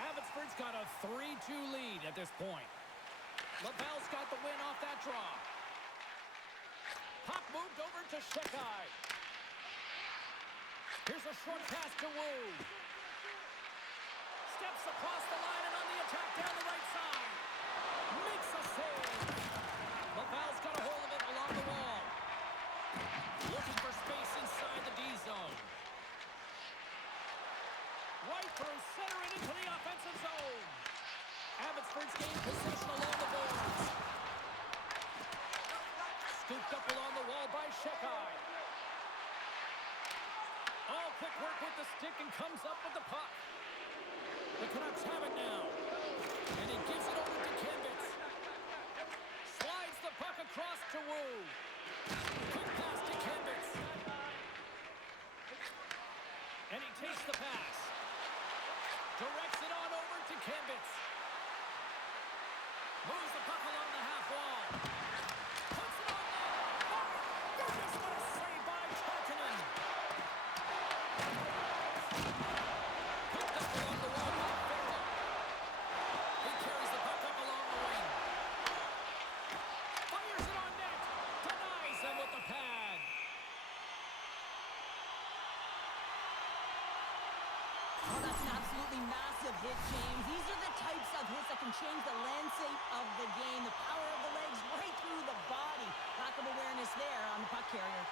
Abbotsford's got a 3-2 lead at this point. Laval's got the win off that draw. Puck moved over to Shekai. Here's a short pass to Wu. Steps across the line and on the attack down the right side. Makes a save. Laval's got a hold of it along the wall. Looking for space inside the D zone. Right through center and into the offensive zone. Abbotsford's gained possession along the boards. Scooped up along the wall by Shekai. All quick work with the stick and comes up with the puck. The Canucks have it now. And he gives it over to Kimbitz. Slides the puck across to Wu. Quick pass to Kimbitz. And he takes the pass. Directs it on over to Kimbitz. Moves the puck along the half wall. Puts it on there. Oh, goodness, what a save by Tarkinen. Picked up along the wall by Farrell. He carries the puck up along the wing. Fires it on net. Denies him with the pad. Oh, that's an absolutely massive hit, James. These are the types of hits that can change the landscape of the game. The power of the legs right through the body. Lack of awareness there on the puck carrier.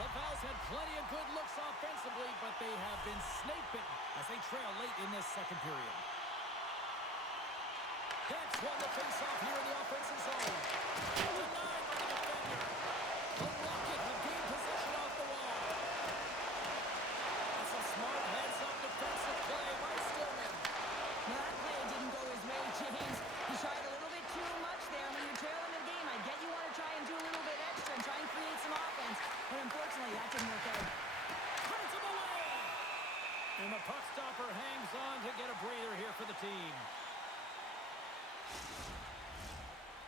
Laval's had plenty of good looks offensively, but they have been snake-bitten as they trail late in this second period. That's won the face-off here in the offensive zone. Denied by the defender. The Rocket have gained possession off the wall. That's a smart heads-up defensive play by Stillman. Now, that play didn't go his way, James. He tried a little bit too much there. When you're trailing the game, I get you want to try and do a little bit extra and try and create some offense. But unfortunately, that didn't work out. Punts him away. And the puck stopper hangs on to get a breather here for the team.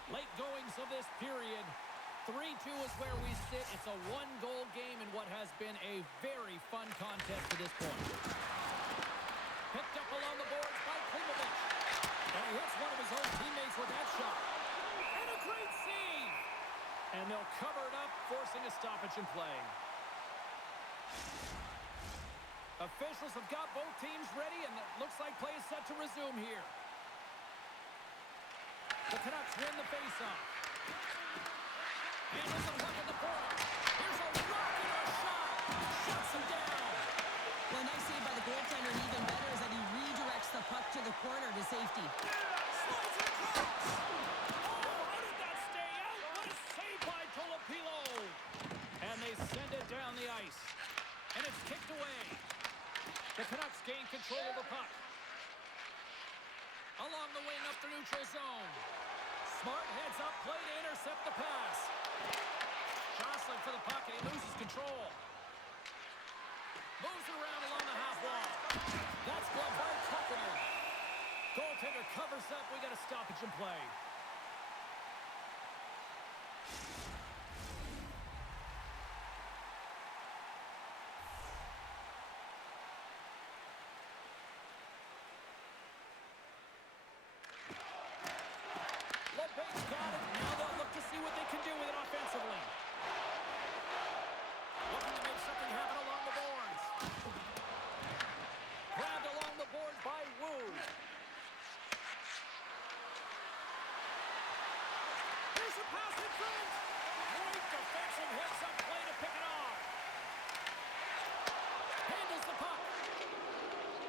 Late goings of this period. 3-2 is where we sit. It's a one-goal game in what has been a very fun contest to this point. Picked up along the boards by Klimovich. And he hits one of his own teammates with that shot. And a great save! And they'll cover it up, forcing a stoppage in play. Officials have got both teams ready, and it looks like play is set to resume here. The Canucks win the faceoff. And there's a puck in the corner. Here's a rocket or a shot. Shuts him down. Well, nice save by the goaltender, and even better is that he redirects the puck to the corner to safety. Slides it across. Oh, how did that stay out? What a save by Tolopilo. And they send it down the ice. And it's kicked away. The Canucks gain control of the puck. Along the wing up the neutral zone. Smart heads up, play to intercept the pass. Jostling for the puck, and he loses control. Moves it around along the half wall. That's glove by Tuckinen. Goaltender covers up. We got a stoppage in play.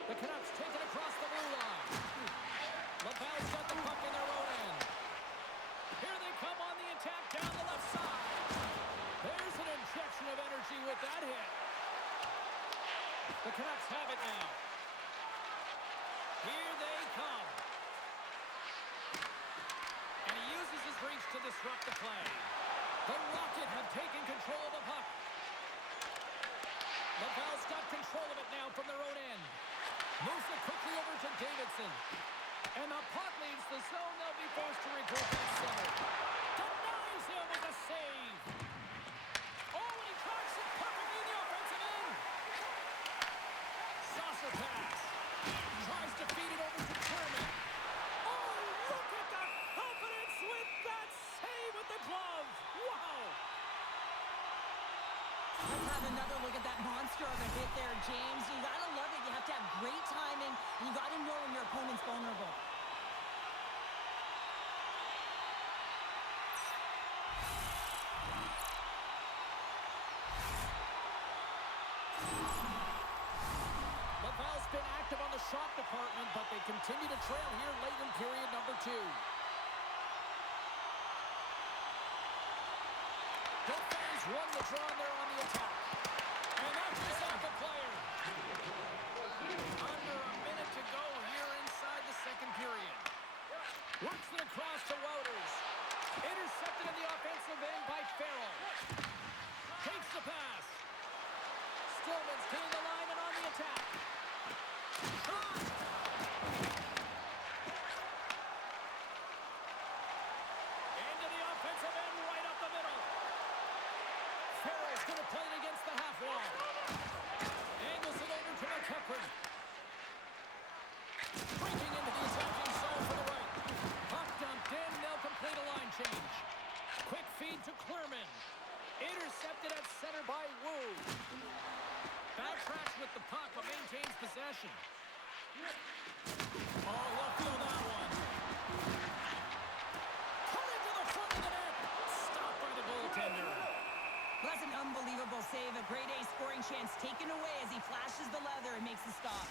The Canucks take it across the blue line. Laval's got the puck in their own end. Here they come on the attack down the left side. There's an injection of energy with that hit. The Canucks have it now. Here they come. And he uses his reach to disrupt the play. The Rocket have taken control of the puck. Laval's got control of it now from their own end. Moves it quickly over to Davidson. And the puck leaves the zone. They'll be forced to regroup at center. Denies him with a save. Oh, and he tracks it perfectly in the offensive end. Saucer pass. Tries to feed it over to Kerman. Oh, look at the confidence with that save with the glove. Wow. Let's have another look at that monster of a hit there, James. You gotta love it. You have to have great timing, and you gotta know when your opponent's vulnerable. Laval's been active on the shot department, but they continue to trail here late in period number 2. Both fans won the draw there on the attack. And that goes off a player. Under a minute to go here inside the second period. Works it across to Wouters. Intercepted in the offensive end by Farrell. Takes the pass. Stillman's getting the line and on the attack. Shot! Into the offensive end right up the middle. Farrell's going to play it against the half wall. Angles it over to McEachran. Breaking into the attacking zone for the right. Puck dumped in. They'll complete a line change. Quick feed to Clerman. Intercepted at center by Wu. Backtracks with the puck, but maintains possession. Oh, he'll feel that one. Cut into the front of the net. Stopped by the goaltender. Well, that's an unbelievable save. A grade A scoring chance taken away as he flashes the leather and makes the stop.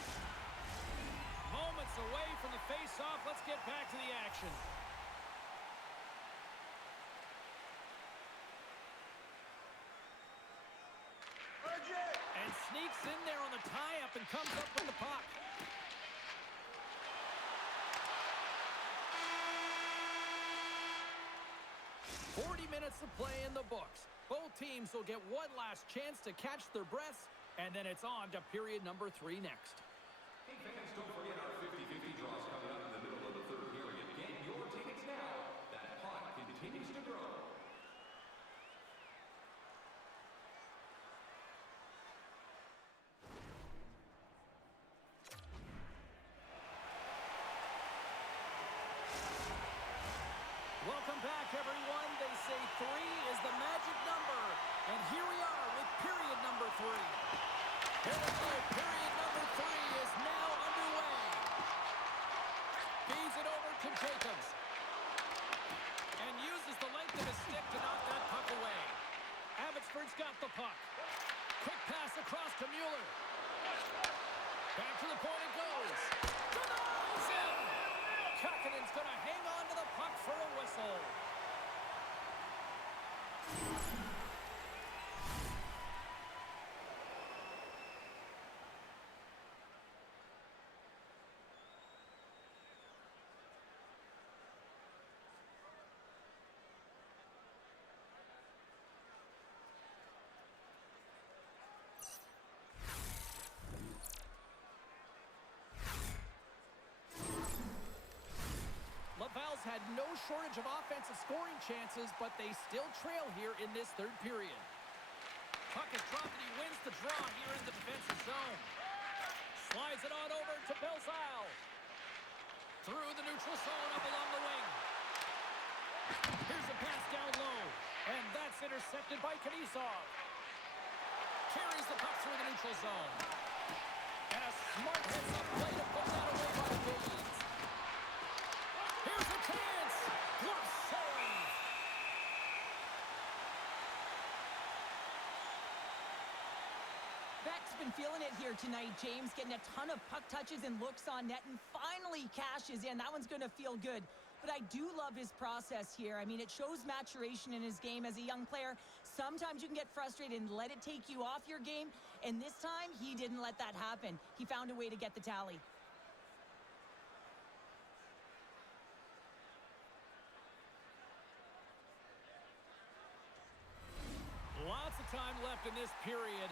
Moments away from the face-off. Let's get back to the action. And sneaks in there on the tie-up and comes up with the puck. Minutes of play in the books. Both teams will get one last chance to catch their breaths, and then it's on to period number 3 next. Hey fans, don't forget our 50-50 draws coming up in the middle of the third period. Get your tickets now. That pot continues to grow. Welcome back, everyone. They say 3 is the magic number. And here we are with period number 3. Here we go. Period number 3 is now underway. Feeds it over to Jacobs. And uses the length of his stick to knock that puck away. Abbotsford's got the puck. Quick pass across to Mueller. Back to the point it goes. Denies him! Kakanen's going to hang on to the puck for a whistle. Laval's had no shortage of offensive scoring chances, but they still trail here in this third period. Puck is dropped and he wins the draw here in the defensive zone. Slides it on over to Belzile. Through the neutral zone up along the wing. Here's a pass down low, and that's intercepted by Kanisov. Carries the puck through the neutral zone. And a smart heads-up play to put that away by Baines. Here's a chance! What a save! Beck's been feeling it here tonight, James, getting a ton of puck touches and looks on net, and finally cashes in. That one's going to feel good. But I do love his process here. I mean, it shows maturation in his game as a young player. Sometimes you can get frustrated and let it take you off your game, and this time, he didn't let that happen. He found a way to get the tally. Lots of time left in this period.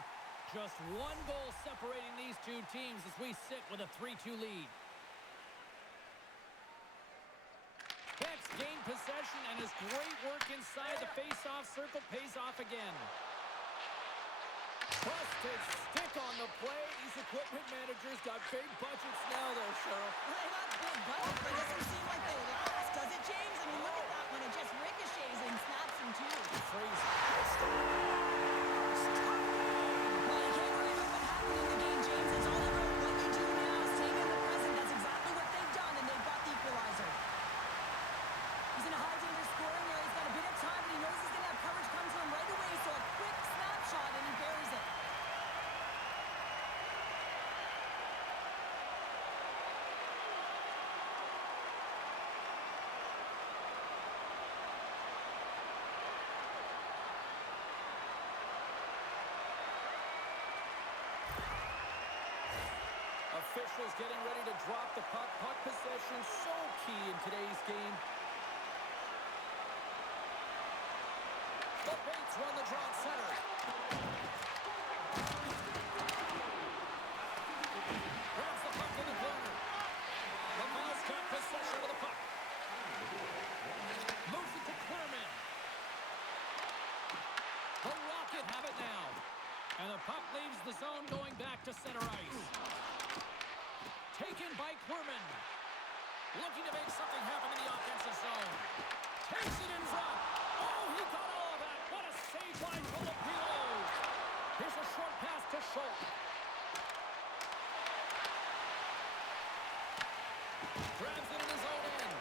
Just one goal separating these two teams as we sit with a 3-2 lead. Beck's gained possession, and his great work inside the face-off circle pays off again. Busted stick on the play. These equipment managers got big budgets now there, Cheryl. Well, they got big budgets, but it doesn't seem like they last, does it, James? I mean, look at that one. It just ricochets and snaps him, too. Crazy. Well, you can't worry about what happened in the game, James. It's all about what you do now. Stay in the present. That's exactly what they've done, and they've got the equalizer. He's in a high-danger scoring area. He's got a bit of time, but he knows he's going to have coverage come to him right away, so a quick snapshot, and he buries it. Officials getting ready to drop the puck. Puck possession so key in today's game. The Bates run the draw at center. Grabs the puck in the corner. Laval's got possession of the puck. Moves it to Clearman. The Rocket have it now. And the puck leaves the zone going back to center ice. Taken by Clearman. Looking to make something happen in the offensive zone. Takes it in front. Oh, he got all of that. What a save by Filipino. Here's a short pass to Schultz. Grabs it in his own end.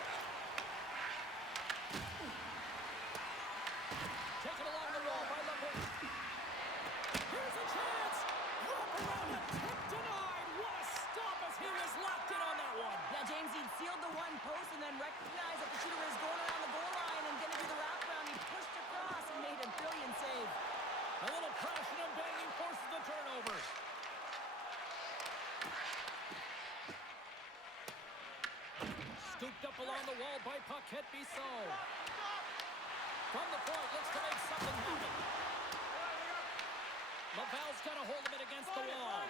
Taken along the wall by Laval. Here's a chance. Wrap around a tip denied. What a stop as he was locked in on that one. Yeah, James, he'd sealed the one post and then recognized that the shooter was going around the goal line and going to do the wraparound. He pushed across and made a brilliant save. A little crashing and banging forces the turnover. Scooped up along the wall by Paquette Bissau. From the point, looks to make something happen. Laval's got a hold of it against the wall.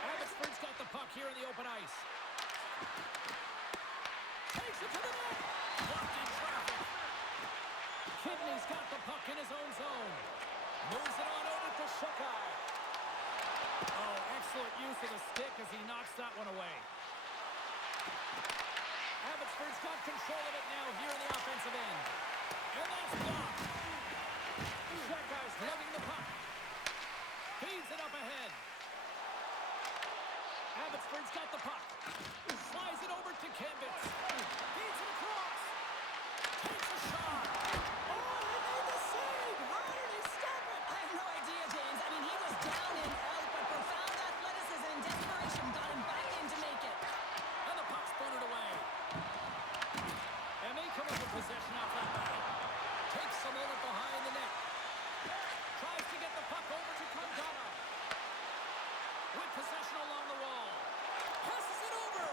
Abbotsford's got the puck here in the open ice. Takes it to the net. Blocked in traffic. Kidney's got the puck in his own zone. Moves it on over to Shukai. Oh, excellent use of the stick as he knocks that one away. Abbotsford's got control of it now here in the offensive end. And that's blocked. That guy's lugging the puck. Feeds it up ahead. Abbotsford's got the puck. Slides it over to Kembitz. Feeds it across. Takes a shot. Oh, he made the save. How did he stop it? I have no idea, James. I mean, he was down and out, but profound athleticism and desperation got him back in to make it. And the puck's booted away. And they come up with possession off that battle. Takes a moment behind the net. Tries to get the puck over to Kangana. With possession along the wall. Passes it over.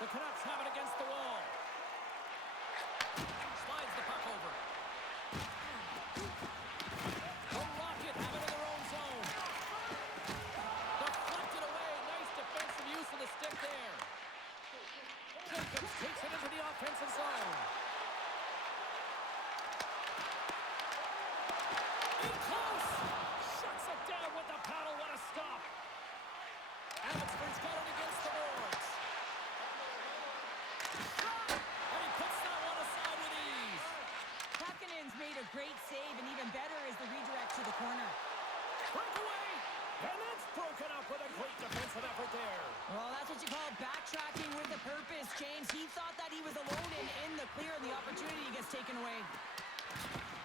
The Canucks have it against the wall. Slides the puck over. The Rocket have it in their own zone. Deflected away. Nice defensive use of the stick there. Jacobs takes it into the offensive zone. In close. Shuts it down with the paddle. What a stop. Abbotsford's got it against the boards. And he puts that one aside with ease. Kakkonen's made a great save, and even better is the redirect to the corner. Breakaway. And that's broken up with a great defensive effort there. Well, that's what you call backtracking with a purpose, James. He thought that he was alone and in the clear, and the opportunity gets taken away.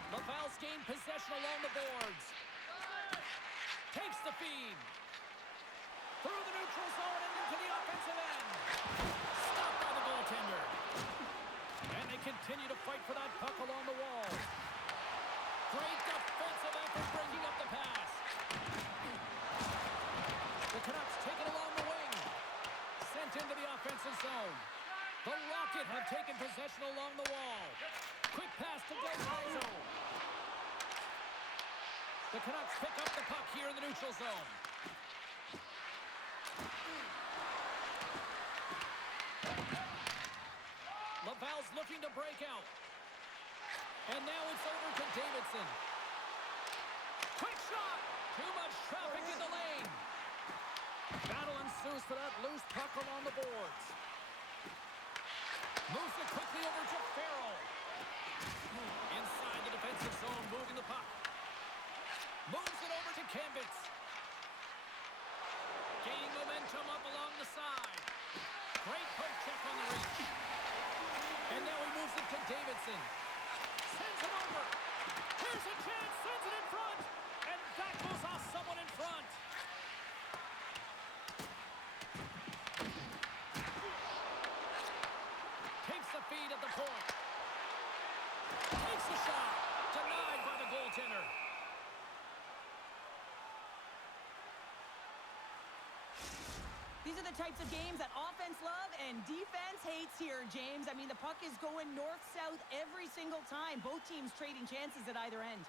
Laval's gained possession along the boards. Takes the feed. Through the neutral zone and into the offensive end. Stopped by the goaltender. And they continue to fight for that puck along the wall. Great defensive effort breaking up the pass. The Canucks take it along the wing. Sent into the offensive zone. The Rocket have taken possession along the wall. Quick pass to Delgado. The Canucks pick up the puck here in the neutral zone. Laval's looking to break out. And now it's over to Davidson. Quick shot! Too much traffic in the lane. Battle ensues for that loose puck along the boards. Moves it quickly over to Farrell. Inside the defensive zone, moving the puck. Moves it over to Kembitz. Gaining momentum up along the side. Great poke check on the reach. And now he moves it to Davidson. Sends it over. Here's a chance. Sends it in front. And that goes off someone in front. Takes the feed at the point. Takes the shot. Denied by the goaltender. These are the types of games that offense love and defense hates here, James. I mean, the puck is going north-south every single time. Both teams trading chances at either end.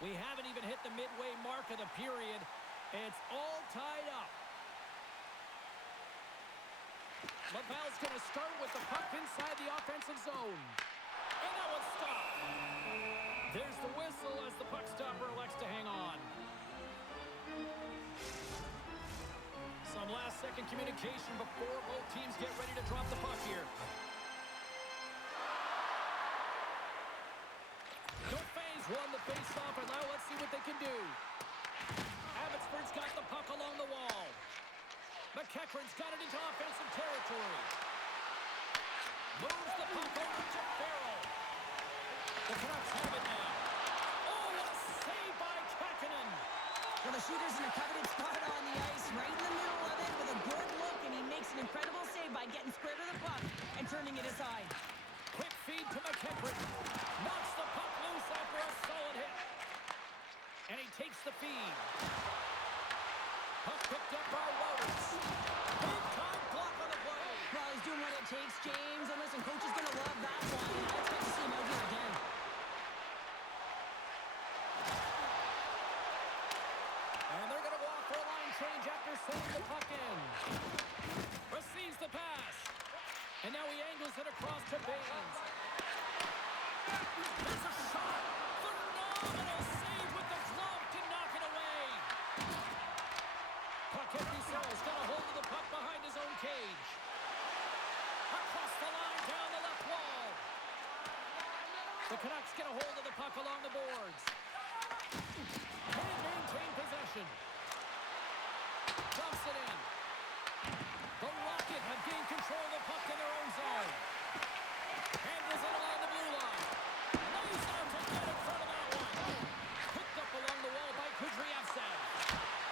We haven't even hit the midway mark of the period. It's all tied up. Laval's going to start with the puck inside the offensive zone. And that one's stopped. There's the whistle as the puck stopper elects to hang on. Some last-second communication before both teams get ready to drop the puck here. Dauphin's won the face-off, and now let's see what they can do. Abbotsford's got the puck along the wall. McEachran's got it into offensive territory. Moves the puck over to Farrell. The Canucks have it now. Oh, what a save by Kakkonen. Well, the shooter's in a coveted spot on the ice, right in the middle of it with a good look, and he makes an incredible save by getting square to the puck and turning it aside. Quick feed to McEachran. Knocks the puck loose after a solid hit. And he takes the feed. Puck picked up by Wouters. Big time block on the play. Well, he's doing what it takes, James. And listen, coach is going to love that one. And I expect to see him out here again. And they're going to go off for a line change after sending the puck in. Receives the pass. And now he angles it across to Baines. There's a shot. Phenomenal save with the glove to knock it away. Bissell's got a hold of the puck behind his own cage. Across the line, down the left wall. The Canucks get a hold of the puck along the boards. Can't maintain possession. Dumps it in. The Rocket have gained control of the puck in their own zone. Handles it along the blue line. Nice out to get in front of that one. Picked up along the wall by Kudryavtsev.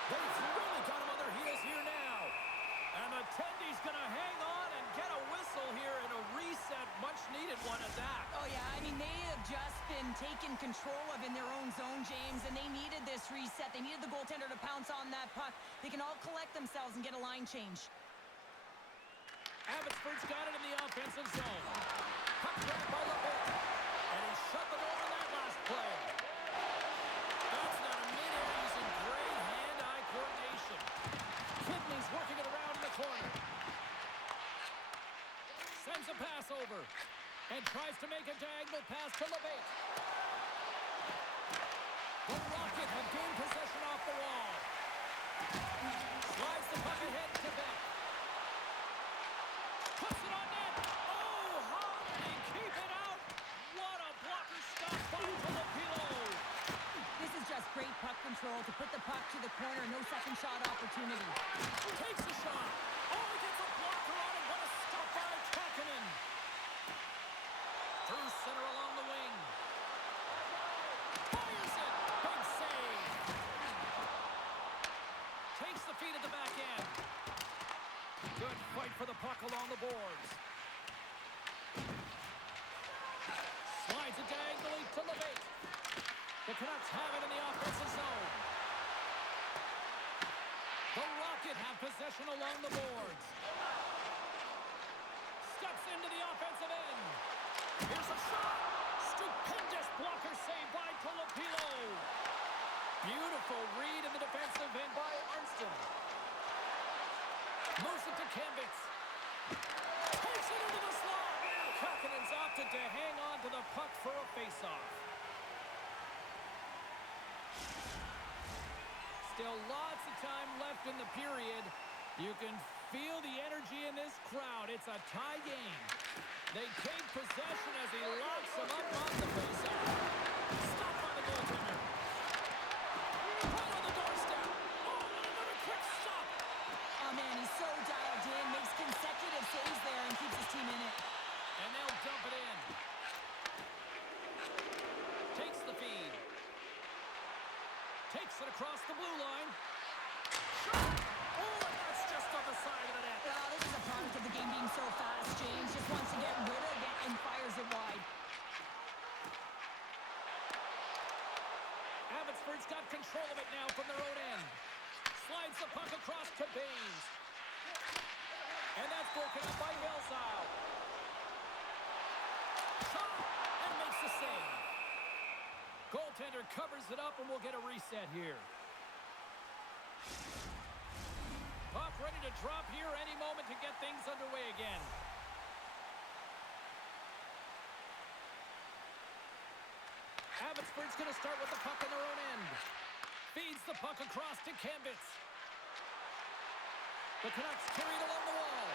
They've really got him on their heels here now. And the Tendy's going to hang on and get a whistle here in a reset. Much needed one at that. Oh, yeah, I mean, they have just been taken control of in their own zone, James, and they needed this reset. They needed the goaltender to pounce on that puck. They can all collect themselves and get a line change. Abbotsford's got it in the offensive zone. Puck grabbed by Laval. And he shut the door on that last play. That's not a mid-air using great hand-eye coordination. Kidney's working it around in the corner. Sends a pass over. And tries to make a diagonal pass to Laval. The Rocket have gained possession off the wall. Slides the puck ahead to Beck. Puts it on net. Oh, how did he keep it out? What a blocker stop by Filipino. This is just great puck control to put the puck to the corner. No second shot opportunity. Takes a shot. Oh, he gets a blocker on it. What a stop by Kakinen. Through center along the wing. Fires it. Big save. Takes the feed at the back end. Good fight for the puck along the boards. Slides it diagonally to Laval. The Canucks have it in the offensive zone. The Rocket have possession along the boards. Steps into the offensive end. Here's a shot. Stupendous blocker save by Filipino. Beautiful read in the defensive end by Arnston. Moves it to Kambitz. Takes it into the slot. Kakinen's opted to hang on to the puck for a faceoff. Still lots of time left in the period. You can feel the energy in this crowd. It's a tie game. They take possession as he locks him up on the faceoff. Stop by the goaltender. Right on the doorstep. Oh, another quick stop. Oh, man, he's so dialed in. Makes consecutive saves there and keeps his team in it. And they'll dump it in. Takes the feed. Takes it across the blue line. Shot! Oh, and that's just on the side of the net. Well, this is a product of the game being so fast. James just wants to get rid of it and fires it wide. Abbotsford's got control of it now from their own end. Slides the puck across to Baines. And that's broken up by Belzau. Shot! And makes the save. Goaltender covers it up and we'll get a reset here. Puck ready to drop here any moment to get things underway again. Abbotsford's going to start with the puck on their own end. Feeds the puck across to Kambitz. The Canucks carry it along the wall.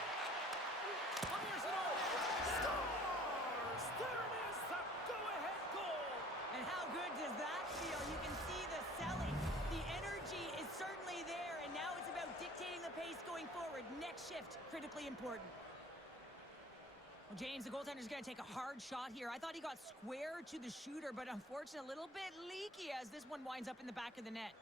Fires it on net. Scores! There it is, the go-ahead goal. And how good does that feel? You can see the selling. The energy is certainly there, and now it's about dictating the pace going forward. Next shift, critically important. Well, James, the goaltender's going to take a hard shot here. I thought he got square to the shooter, but unfortunately a little bit leaky as this one winds up in the back of the net.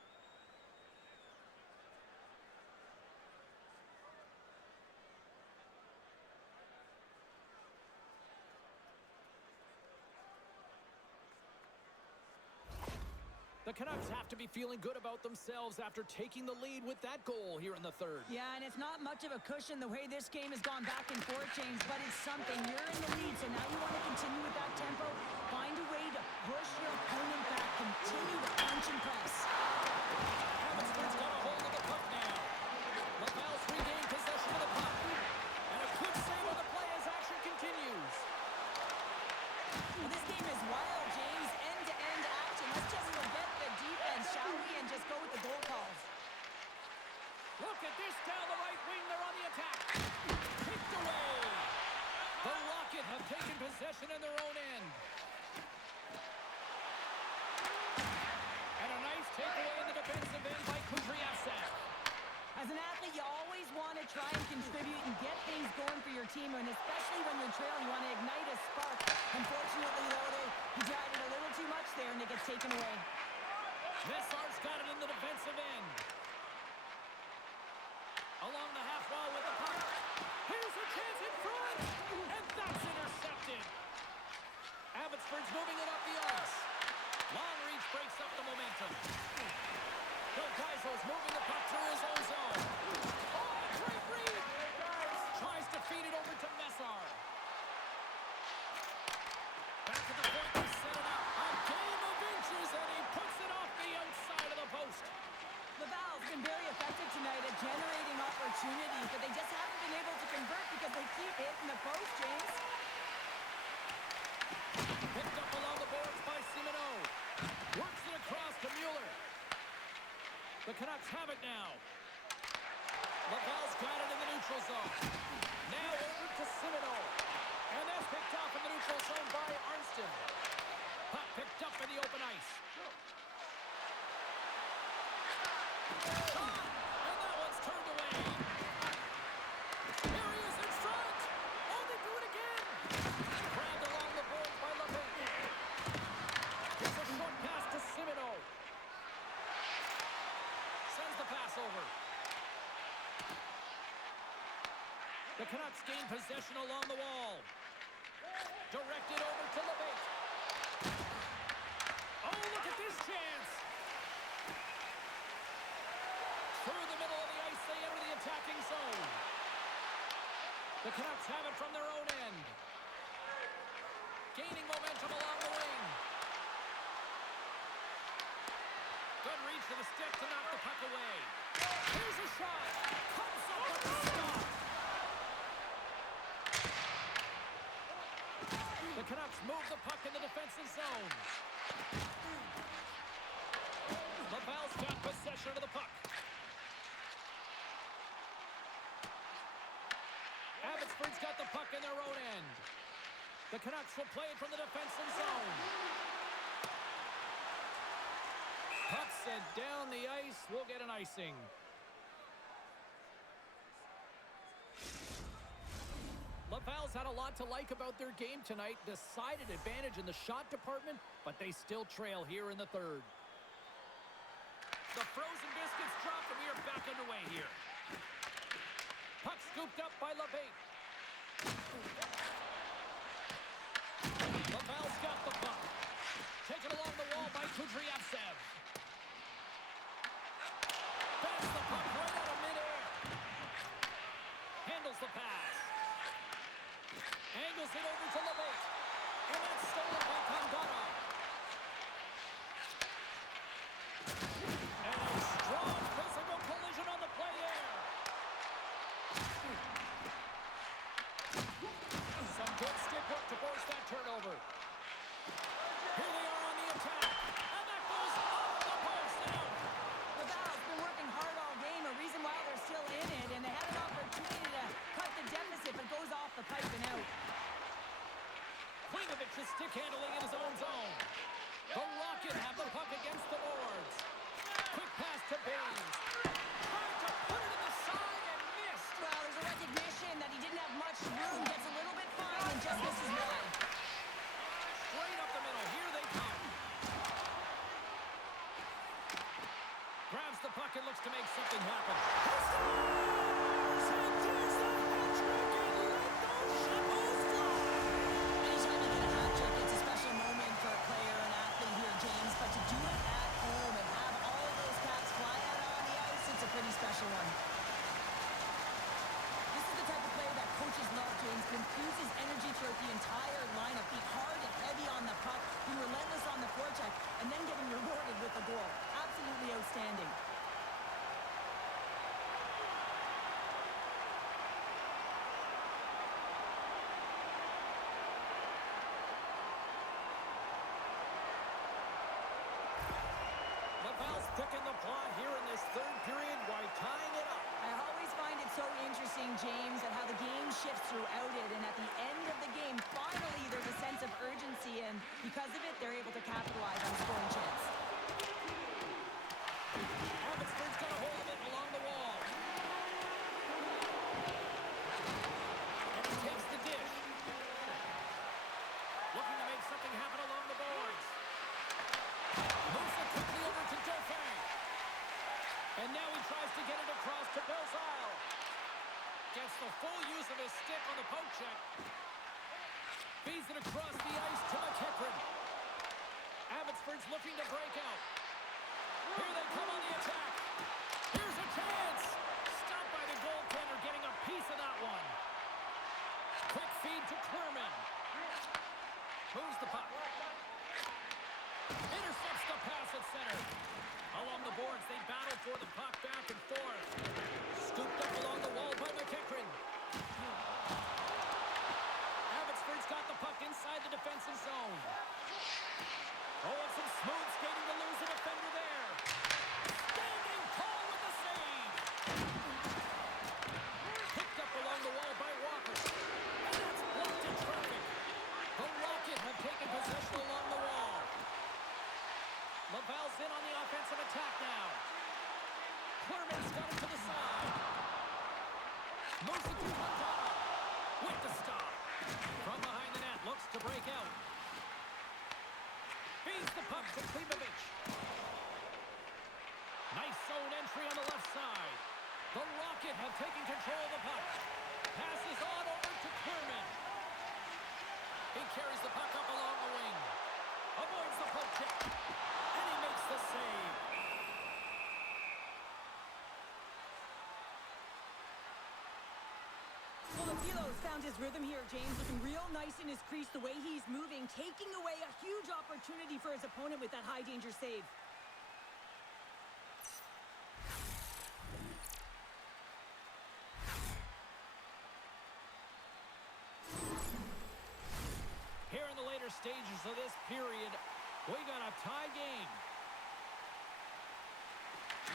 The Canucks have to be feeling good about themselves after taking the lead with that goal here in the third. Yeah, and it's not much of a cushion the way this game has gone back and forth, James, but it's something. You're in the lead, so now you want to continue with that tempo. Find a way to push your opponent back. Continue to punch and press. Abbotsford's got a hold of the puck now. Laval's regained possession of the puck. And a good save on the play as action continues. Well, this game is wild, James. End-to-end action. Let's just forget the defense, shall we, and just go with the goal calls. Look at possession in their own end. And a nice takeaway in the defensive end by Kudryavtsev. As an athlete, you always want to try and contribute and get things going for your team, and especially when you're trailing, you want to ignite a spark. Unfortunately, though, he tried it a little too much there, and it gets taken away. Messar's got it in the defensive end. Along the half wall with the puck. Here's a chance in front, and that's intercepted. Abbotsford's moving it up the ice. Long reach breaks up the momentum. Bill Kaisel's moving the puck through his own zone. Oh, great read! Tries to feed it over to Messar. Back to the point, they set it up. A game of inches, and he puts it off the outside of the post. Laval's been very effective tonight at generating opportunities, but they just haven't been able to convert because they keep hitting the post, James. Picked up along the boards by Simino. Works it across to Mueller. The Canucks have it now. Laval's got it in the neutral zone. Now over to Simino. And that's picked off in the neutral zone by Arnston. Puck picked up in the open ice. Shot! And that one's turned away. Here he is in front. Oh, they do it again. Grabbed along the boards by LeBay. It's a short pass to Simino. Sends the pass over. The Canucks gain possession along the wall. Directed over to LeBay. Oh, look at this chance. Through the middle of the ice, they enter the attacking zone. The Canucks have it from their own end. Gaining momentum along the wing. Good reach to the stick to knock the puck away. Here's a shot. Comes up with the stop. The Canucks move the puck in the defensive zone. Laval's got possession of the puck. Abbotsford's got the puck in their own end. The Canucks will play it from the defensive zone. Puck sent down the ice. We'll get an icing. Laval's had a lot to like about their game tonight. Decided advantage in the shot department, but they still trail here in the third. The frozen biscuits dropped, and we are back underway here. Puck scooped up by LeBay. Laval's got the puck. Taken along the wall by Kudryavtsev. Bats the puck right out of midair. Handles the pass. Angles it over to LeBay. And that's stolen by Kandara. And a strong physical collision on the play there. Some good stick work to force that turnover. Here they are on the attack. And that goes off the post now. Laval's been working hard all game, a reason why they're still in it, and they had an opportunity to cut the deficit, but goes off the pipe and out. Klingovic's stick handling in his own zone. The Rocket have the puck against the boards. Quick pass to Baines. Trying to put it in the side and missed. Well, there's a recognition that he didn't have much room, gets a little bit fine, and just misses wide. Straight up the middle. Here they come. Grabs the puck and looks to make something happen. He scores! And there's the hat trick, and let those shovels fly. Anytime you get a hat trick, it's a special moment for a player and athlete here, James, but to do it at home and have all of those caps fly out on the ice, it's a pretty special one. This is the type of player that coaches love, James. Infuses energy throughout the entire lineup. Be hard and heavy on the puck, be relentless on the forecheck, and then getting rewarded with a goal. Absolutely outstanding. Laval's picking the plot here in this third period while tying it up. I always find it so interesting, James, at how the game shifts shifts throughout it, and at the end of the game, finally, there's a sense of urgency, and because of it, they're able to capitalize on a scoring chance. Abbotsford's got a hold of it along the wall. And he takes the dish. Looking to make something happen along the boards. Moves it quickly over to Dauphin. And now he tries to get it across to Belzile. Gets the full use of his stick on the poke check. Feeds it across the ice to McEachran. Abbotsford's looking to break out. Here they come on the attack. Here's a chance. Stopped by the goaltender, getting a piece of that one. Quick feed to Clerman. Moves the puck. Intercepts the pass at center. Along the boards, they battle for the puck back and forth. Scooped up along the wall by McEachran. Abbotsford's got the puck inside the defensive zone. Oh, and some smooth skating to lose a defender there. Standing tall with the save. Picked up along the wall by Walker. And that's blocked in traffic. The Rocket have taken possession along the wall. Laval's in on the offensive attack now. Clerman's got it to the side. Moves it to Montana. With the stop. From behind the net, looks to break out. Feeds the puck to Klimovich. Nice zone entry on the left side. The Rocket have taken control of the puck. Passes on over to Clerman. He carries the puck up along the wing. Avoids the poke check. And he makes the save. Filipilo's found his rhythm here, James, looking real nice in his crease, the way he's moving, taking away a huge opportunity for his opponent with that high-danger save. Here in the later stages of this period, we got a tie game.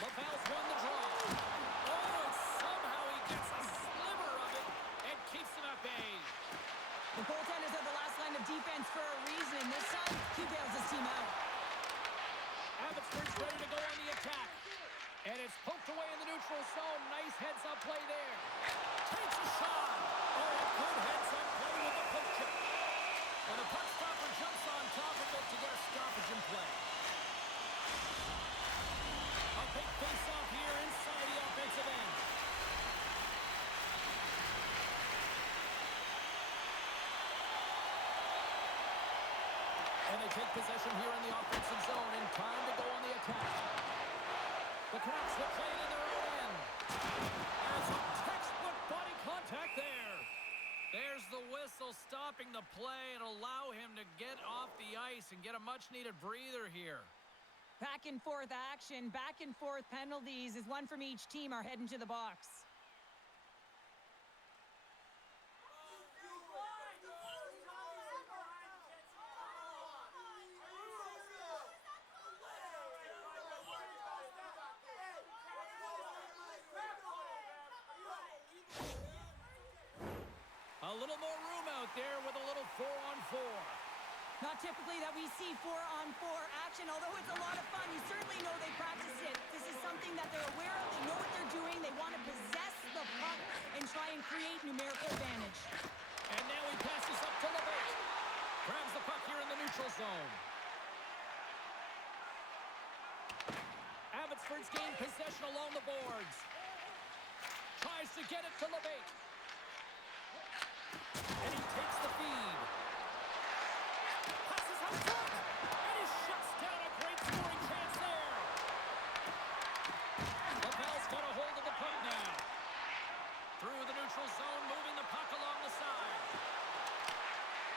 Laval's won the draw. Oh, and somehow he gets a sliver of it and keeps him at bay. The goaltenders are the last line of defense for a reason. This time, he bails his team out. Abbotsford's ready to go on the attack. And it's poked away in the neutral zone. Nice heads-up play there. Takes a shot. Oh, a good heads-up play with the poke check. And the puck stopper jumps on top of it to get a stoppage in play. A big face-off here inside the offensive end. And they take possession here in the offensive zone in time to go on the attack. The Canucks will play it in their own end. And some textbook body contact there. There's the whistle stopping the play and allow him to get off the ice and get a much-needed breather here. Back and forth action, back and forth penalties as one from each team are heading to the box. A little more room out there with a little 4-on-4. Not typically that we see 4-on-4 action, although it's a lot of fun. You certainly know they practice it. This is something that they're aware of. They know what they're doing. They want to possess the puck and try and create numerical advantage. And now he passes up to LeBate. Grabs the puck here in the neutral zone. Abbotsford's gained possession along the boards. Tries to get it to LeBate. And he takes the feed. Passes up front. And he shuts down a great scoring chance there. Laval's got a hold of the puck now. Through the neutral zone, moving the puck along the side.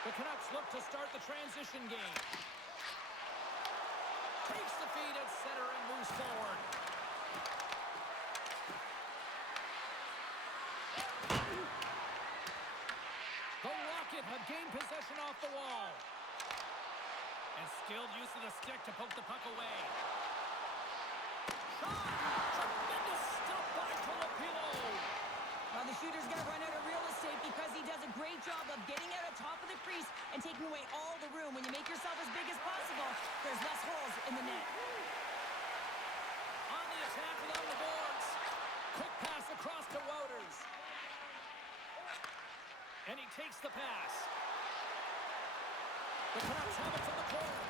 The Canucks look to start the transition game. Takes the feed at center and moves forward. The Rocket have gained possession off the wall. And skilled use of the stick to poke the puck away. Shot! Tremendous stop by Filipino. Well, the shooter's going to run out of real estate because he great job of getting out on top of the crease and taking away all the room. When you make yourself as big as possible, there's less holes in the net. On the attack along the boards. Quick pass across to Wouters. And he takes the pass. The Canucks have it from the corner.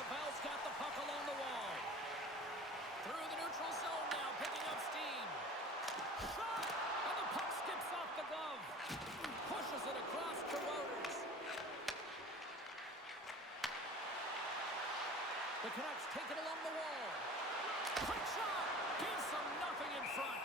Laval's got the puck along the wall. Through the neutral zone now, picking up steam. Shot! And the puck skips off the glove. Pushes it across to Wouters. The Canucks take it along the wall. Quick shot! Gives them nothing in front.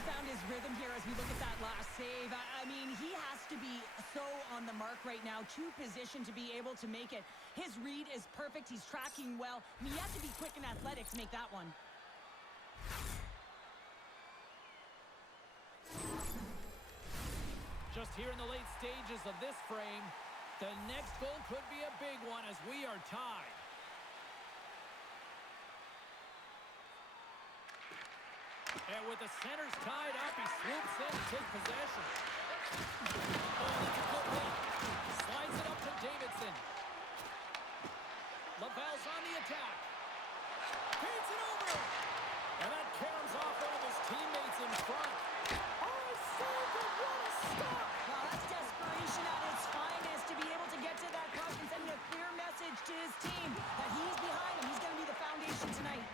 Found his rhythm here as we look at that last save. I mean, he has to be so on the mark right now, too positioned to be able to make it. His read is perfect. He's tracking well. I mean, you have to be quick and athletic to make that one. Just here in the late stages of this frame, the next goal could be a big one as we are tied. And with the centers tied up, he swoops in to take possession. Oh, that's a good hit. Slides it up to Davidson. Laval's on the attack. Feeds it over. And that caroms off one of his teammates in front. Oh, so good. What a stop. Well, that's desperation at its finest to be able to get to that puck and send a clear message to his team that he's behind him. He's going to be the foundation tonight.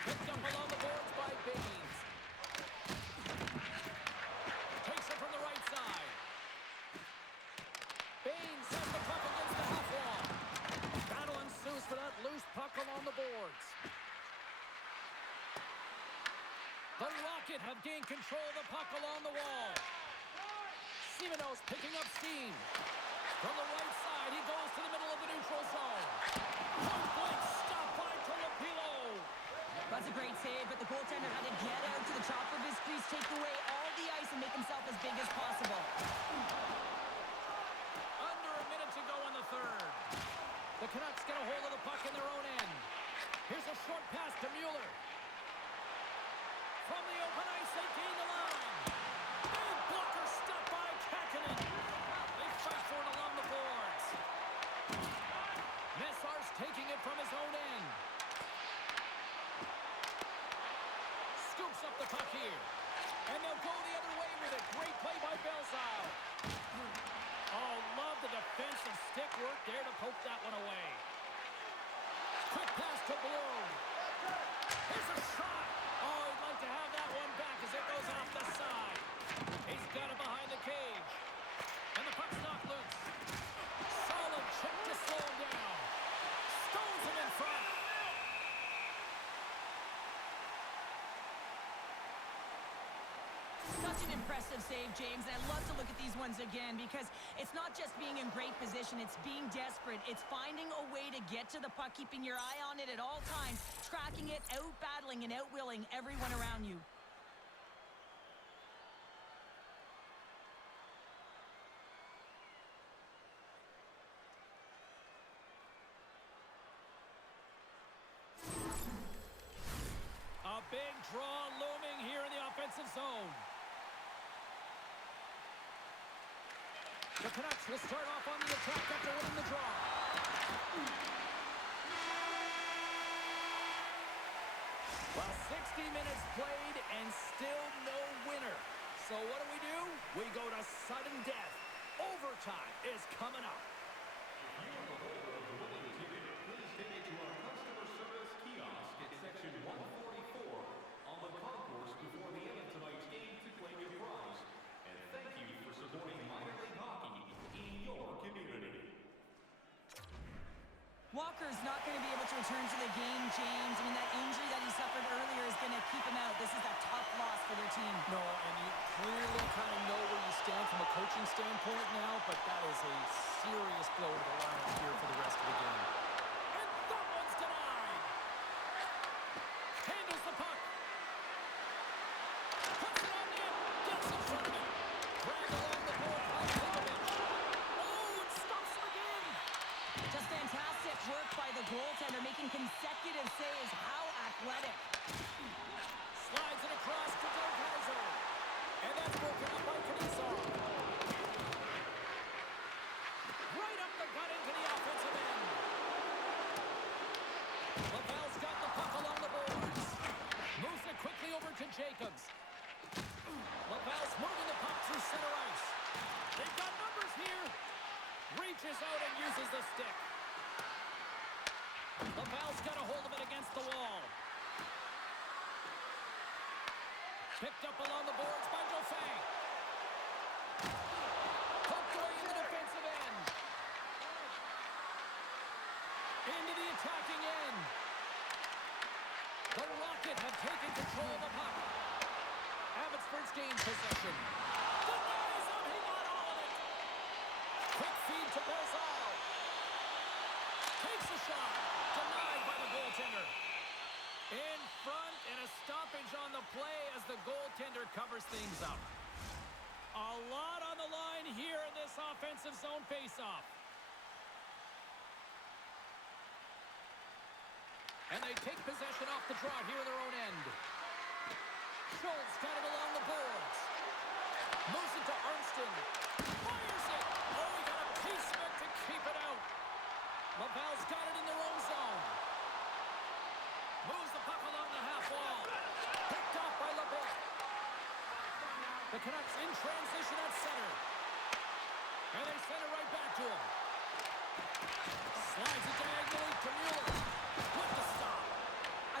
Picked up along the boards by Baines. Takes it from the right side. Baines has the puck against the half wall. Battle ensues for that loose puck along the boards. The Rocket have gained control of the puck along the wall. Simoneau's picking up steam. From the right side, he goes to the middle of the neutral zone. Point blank stop by Tolopilo. That's a great save, but the goaltender had to get out to the top of his crease, take away all the ice, and make himself as big as possible. Under a minute to go in the third. The Canucks get a hold of the puck in their own end. Here's a short pass to Mueller. From the open ice, they gain the line. Big blocker stop by Kakkonen. They fight for it along the boards. Messar's taking it from his own end. Scoops up the puck here. And they'll go the other way with it. Great play by Belzile. Oh, love the defensive stick work there to poke that one away. Quick pass to Bloom. Here's a shot. Oh, he'd like to have that one back as it goes off the side. He's got it behind the cage. And the puck's knocked loose. Solid chip to slow him down. Stones him in front. Such an impressive save, James, and I love to look at these ones again because it's not just being in great position, it's being desperate. It's finding a way to get to the puck, keeping your eye on it at all times, tracking it, out-battling and out-willing everyone around you. A big draw looming here in the offensive zone. The Canucks will start off on the attack after winning the draw. Well, 60 minutes played and still no winner. So what do? We go to sudden death. Overtime is coming up. If you are the holder of the winning ticket, please take it to our customer service kiosk at section 144 on the concourse before the end of tonight's game to claim your prize. And thank you for supporting minor league hockey in your community. Walker's not going to be able to return to the game, James. I mean, that injury that he suffered earlier is going to keep him out. This is a tough loss for their team. No, and you clearly kind of know where you stand from a coaching standpoint now, but that is a serious blow to the Lions here for the rest of the game. And that one's denied. Handles the puck. Puts it on net. Gets in front of it. Dragged along the board by Pekovic. Oh, it stops him again. Just fantastic work by the goaltender, making consecutive saves. How athletic. Slides it across to Kaiser. And that's broken up by Kaprizov. Right up the gut into the offensive end. Laval's got the puck along the boards. Moves it quickly over to Jacobs. Laval's moving the puck through center ice. They've got numbers here. Reaches out and uses the stick. Laval's got a hold of it against the wall. Picked up along the boards by Dauphin. Poked away in the defensive end. Into the attacking end. The Rocket have taken control of the puck. Abbotsford's gained possession. Denies him. He got all of it. Quick feed to Barzal. Takes a shot. Denied by the goaltender. In front and a stoppage on the play as the goaltender covers things up. A lot on the line here in this offensive zone faceoff. And they take possession off the draw here in their own end. Schultz got it along the boards. Moves it to Armstrong. Fires it. Oh, he got a piece of it to keep it out. Laval's got it in their own zone. Moves the puck along the half wall. Picked off by LeBeau. The Canucks in transition at center. And they send it right back to him. Slides it diagonally to Mueller. With the stop.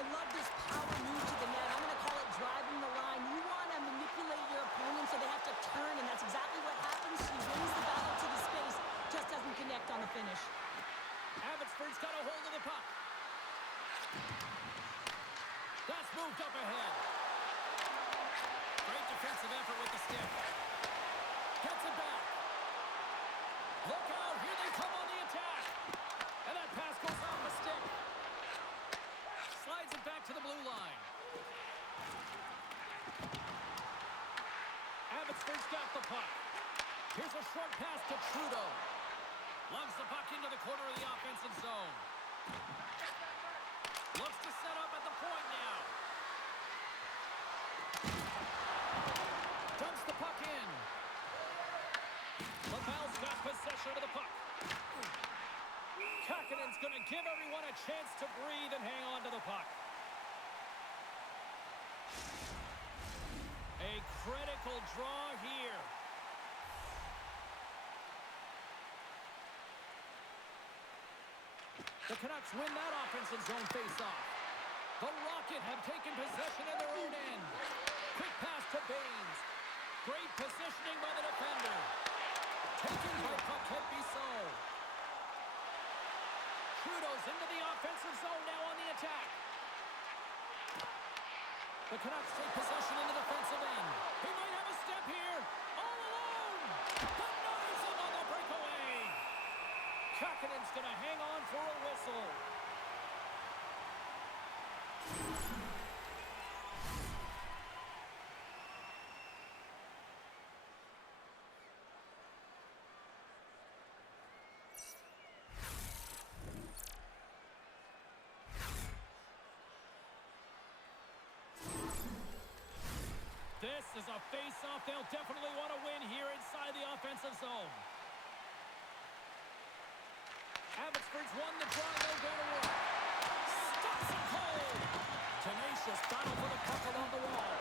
I love this power move to the net. I'm going to call it driving the line. You want to manipulate your opponent so they have to turn, and that's exactly what happens. He wins the battle to the space, just doesn't connect on the finish. Abbotsford's got a hold of the puck. That's moved up ahead. Great defensive effort with the stick. Gets it back. Look out, here they come on the attack. And that pass goes off the stick. Slides it back to the blue line. Abbotsford's got the puck. Here's a short pass to Trudeau. Lugs the puck into the corner of the offensive zone. Looks to set up at the point now. Dumps the puck in. Laval's got possession of the puck. Kakanen's going to give everyone a chance to breathe and hang on to the puck. A critical draw here. The Canucks win that offensive zone faceoff. The Rocket have taken possession in their own end. Quick pass to Baines. Great positioning by the defender. Taken by Paquette Bissau. Trudeau's into the offensive zone now on the attack. The Canucks take possession in the defensive end. He might have a step here. All alone. Denies him on the breakaway. Kakanen's going to hang on for a whistle. This is a face-off they'll definitely want to win here inside the offensive zone. Abbotsford's won the draw. They'll go to work. Stops it cold. Tenacious battle for the puck along the wall.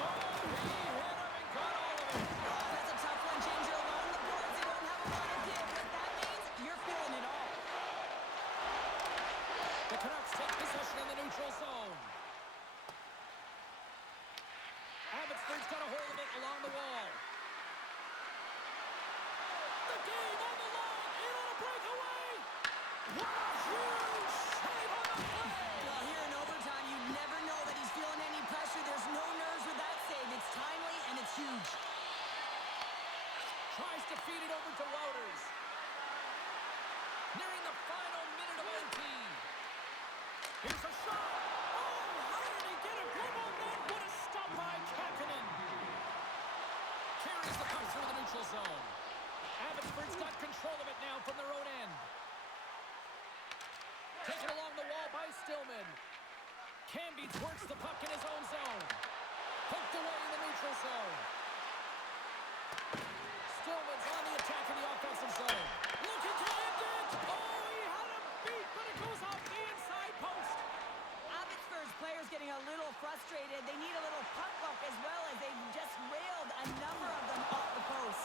Oh, he hit him and got all of it. Oh, that's a tough one, James. You're along the boards. They don't have a lot of give. What that means, you're feeling it all. The Canucks take possession in the neutral zone. Abbotsford's got a hold of it along the wall. The game on the line. In on a breakaway. What a huge save on the play. Well, here in overtime, you never know that he's feeling any pressure. There's no nerves with that save. It's timely and it's huge. Tries to feed it over to Wouters. Nearing the final minute of OT. Here's a shot. Oh, how did he get it? Global net. What a stop by Kapanen. Carries the puck through the neutral zone. Abbotsford's got control of it now from their own end. Taken along the wall by Stillman. Cambeats works the puck in his own zone. Poked away in the neutral zone. Stillman's on the attack in the offensive zone. Looking to end it! Oh, he had him beat, but it goes off the inside post. Abbotsford's players getting a little frustrated. They need a little puck luck as well as they've just railed a number of them off the post.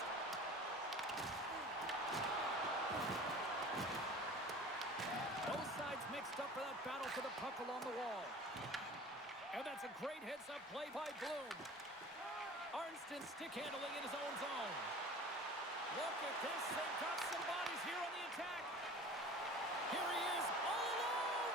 Both sides mixed up for that battle for the puck along the wall. And that's a great heads-up play by Bloom. Arnston stick handling in his own zone. Look at this. They've got some bodies here on the attack. Here he is, all alone.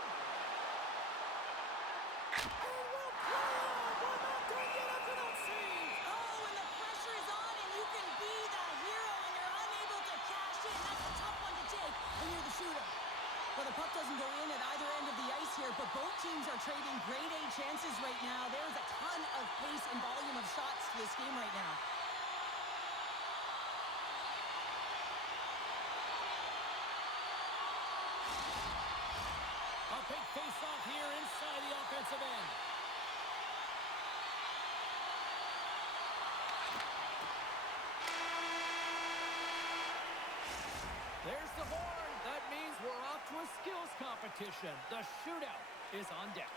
And we'll play on. We're not done yet after that save. Oh, and the pressure is on, and you can be the hero, and you're unable to cash in. That's a tough one to take when you're the shooter. Well, the puck doesn't go in at either end of the ice here, but both teams are trading grade A chances right now. There's a ton of pace and volume of shots to this game right now. A big face-off here inside the offensive end. There's the horn. That means we're off to a skills competition. The shootout is on deck.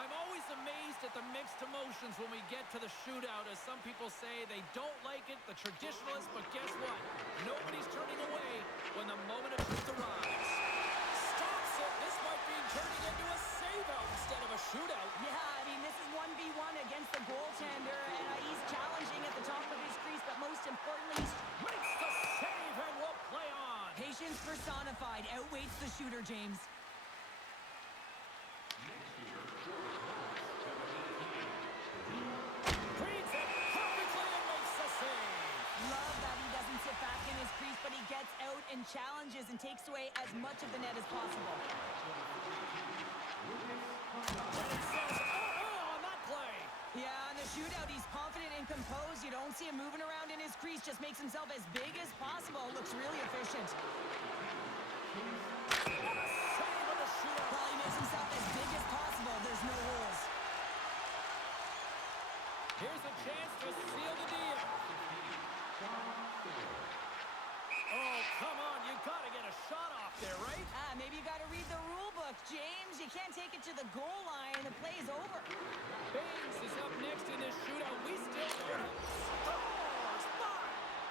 I'm always amazed at the mixed emotions when we get to the shootout. As some people say, they don't like it, the traditionalists, but guess what? Nobody's turning away when the moment of truth arrives. Stops it. This might be turning into a save-out instead of a shootout. Yeah, I mean, this is 1v1 against the goaltender, and he's challenging at the top of his crease, but most importantly, he's Makes the save and will play on. patience personified. Outweighs the shooter, James. Reads it perfectly and makes the save. Love that he doesn't sit back in his crease, but he gets out and challenges and takes away as much of the net as possible. When he says, oh, on that play. Yeah, in the shootout, he's confident and composed. You don't see him moving around in his crease, just makes himself as big as possible. Looks really efficient. What a save of the shootout. Well, he makes himself as big as possible. There's no holes. Here's a chance to seal the deal. Oh, come on. You got to get a shot off there, right? Maybe you got to read the rule book, James. You can't take it to the goal line. The play is over. Baines is up next in this shootout. We still don't have... Scores! My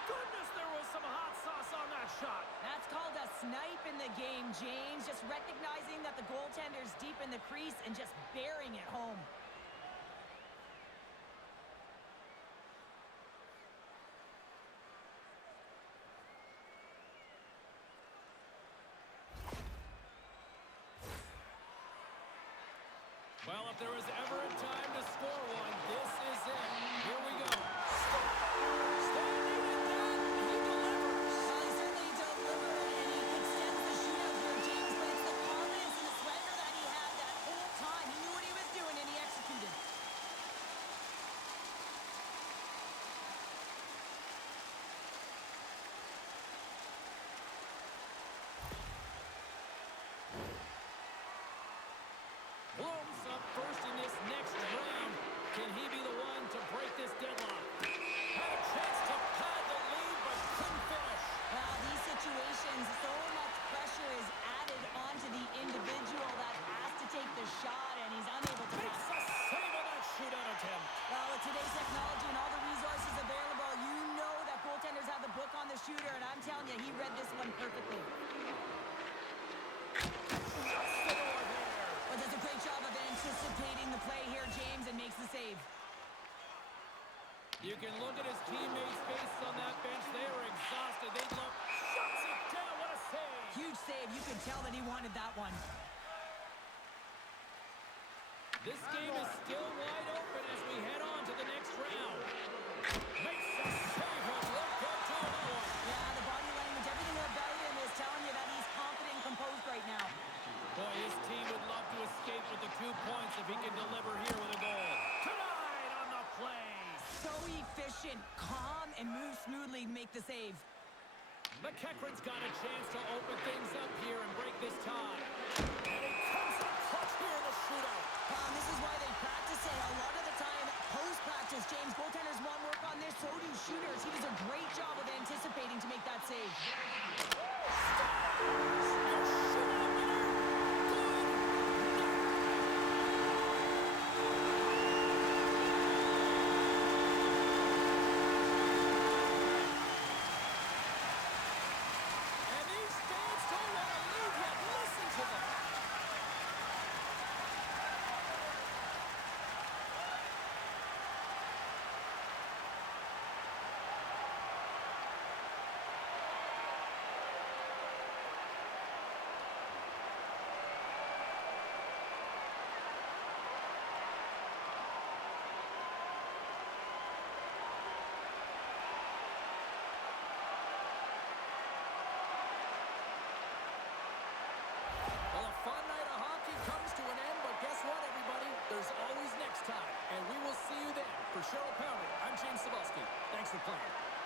goodness, there was some hot sauce on that shot. That's called a snipe in the game, James. Just recognizing that the goaltender's deep in the crease and just bearing it home. Well, if there was ever a time to score one, this is it. Here we go. Standing at that, he delivers. Well, he certainly delivered, and he extends the shootout here, James, but it's the confidence and the swagger that he had that whole time. He knew what he was doing, and he executed. Bloom's up first in this next round. Can he be the one to break this deadlock? Had a chance to pad the lead, but couldn't finish. Well, these situations, so much pressure is added onto the individual that has to take the shot, and he's unable to Makes pass. a save on that shootout attempt. Well, with today's technology and all the resources available, you know that goaltenders have the book on the shooter, and I'm telling you, he read this one perfectly. Shuts the door there. Well, does a great job of anticipating the play here, James, and makes the save. You can look at his teammates' faces on that bench. They are exhausted. They look. Shuts it down. What a save. Huge save. You could tell that he wanted that one. This game is still wide open as we head on to the next round. Makes a save. He'll look good to another one. Yeah, the body language, everything about him is telling you that he's confident and composed right now. Boy, his team would love to escape with the 2 points if he can deliver here with a goal. Tonight on the play. So efficient, calm, and moves smoothly to make the save. McEachran's got a chance to open things up here and break this tie. And he comes up clutch here in the shootout. This is why they practice it. A lot of the time, post-practice, James, goaltenders want work on this, so do shooters. He does a great job of anticipating to make that save. Your shootout winner. And these fans don't want to leave yet. Listen to them. Well, a fun night of hockey comes to an end, but guess what, everybody? There's always next time, and we will see you then. For Cheryl Pounding, I'm James Cebulski. Thanks for playing.